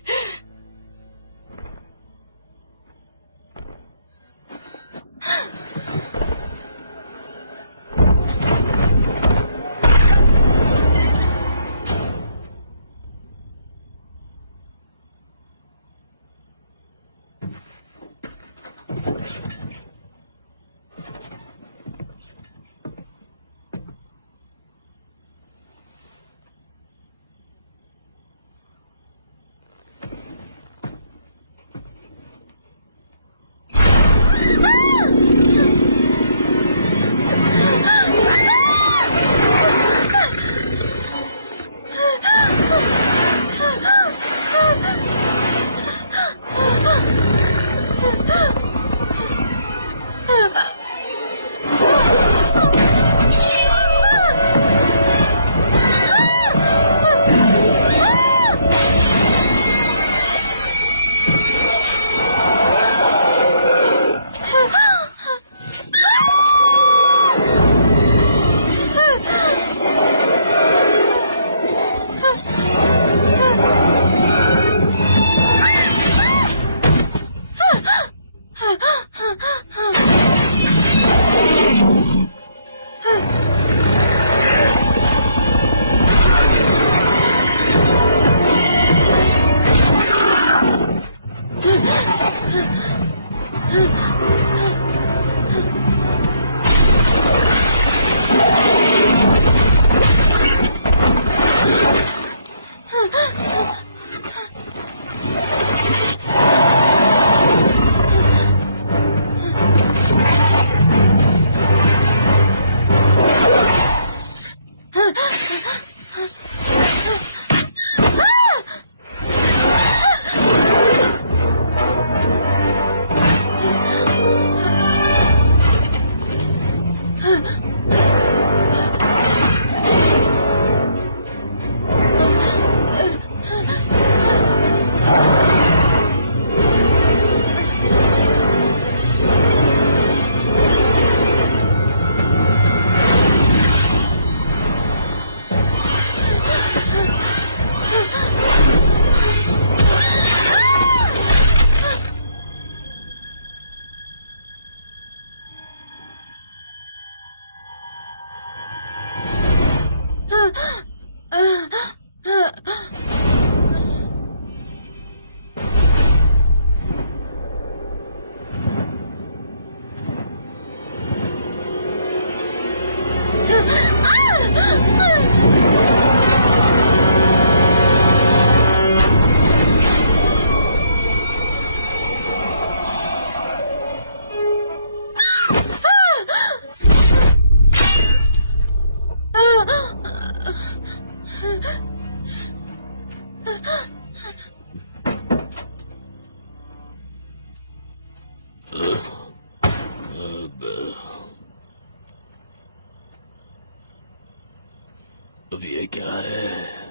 अब ये क्या है?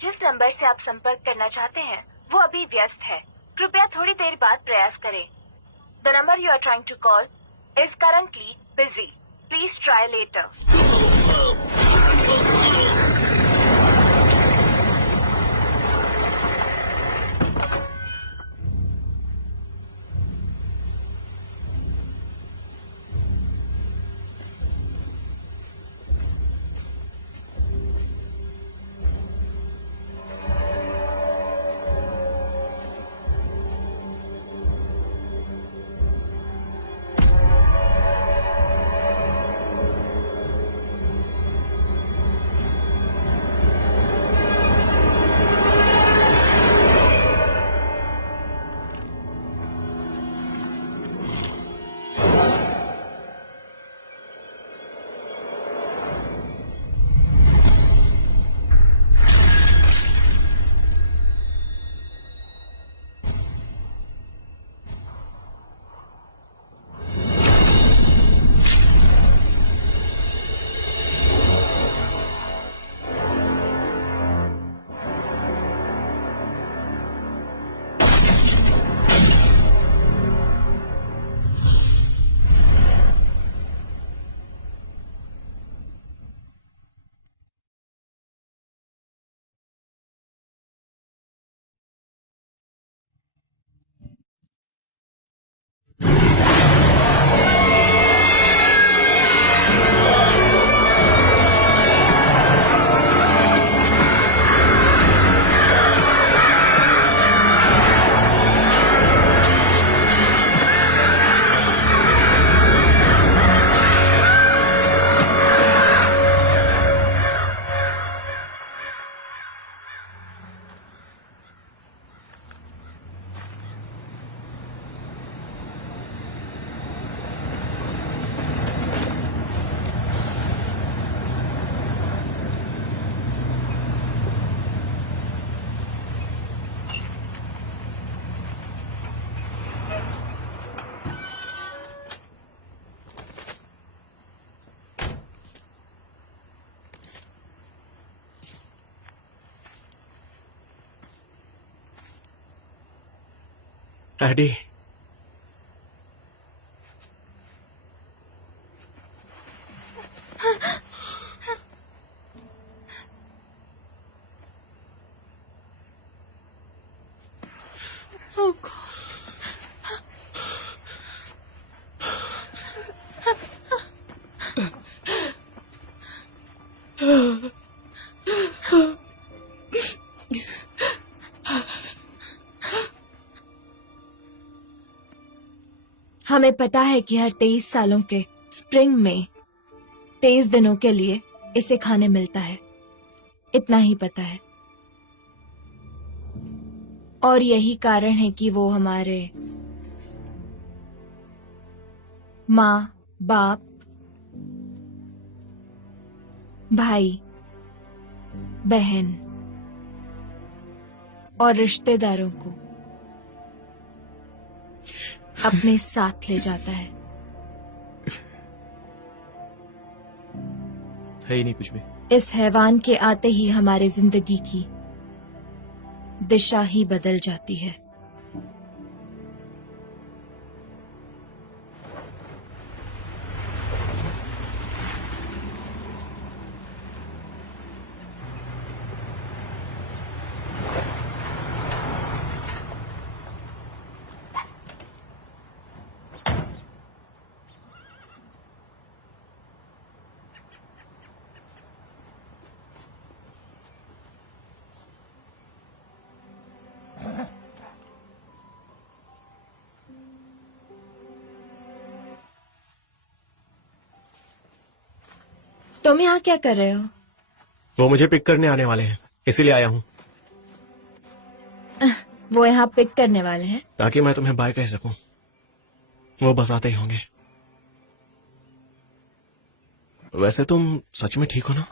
जिस नंबर से आप संपर्क करना चाहते हैं वो अभी व्यस्त है। कृपया थोड़ी देर बाद प्रयास करें। The number you are trying to call is currently busy. Please try later. Daddy, Oh God. हमें पता है कि हर 23 सालों के स्प्रिंग में 23 दिनों के लिए इसे खाने मिलता है। इतना ही पता है। और यही कारण है कि वो हमारे माँ, बाप, भाई, बहन और रिश्तेदारों को अपने साथ ले जाता है ही नहीं कुछ भी। इस हैवान के आते ही हमारे जिंदगी की दिशा ही बदल जाती है। तुम यहाँ क्या कर रहे हो? वो मुझे पिक करने आने वाले हैं, इसीलिए आया हूँ, वो यहाँ पिक करने वाले हैं? ताकि मैं तुम्हें बाय कह सकूं। वो बस आते ही होंगे। वैसे तुम सच में ठीक हो ना?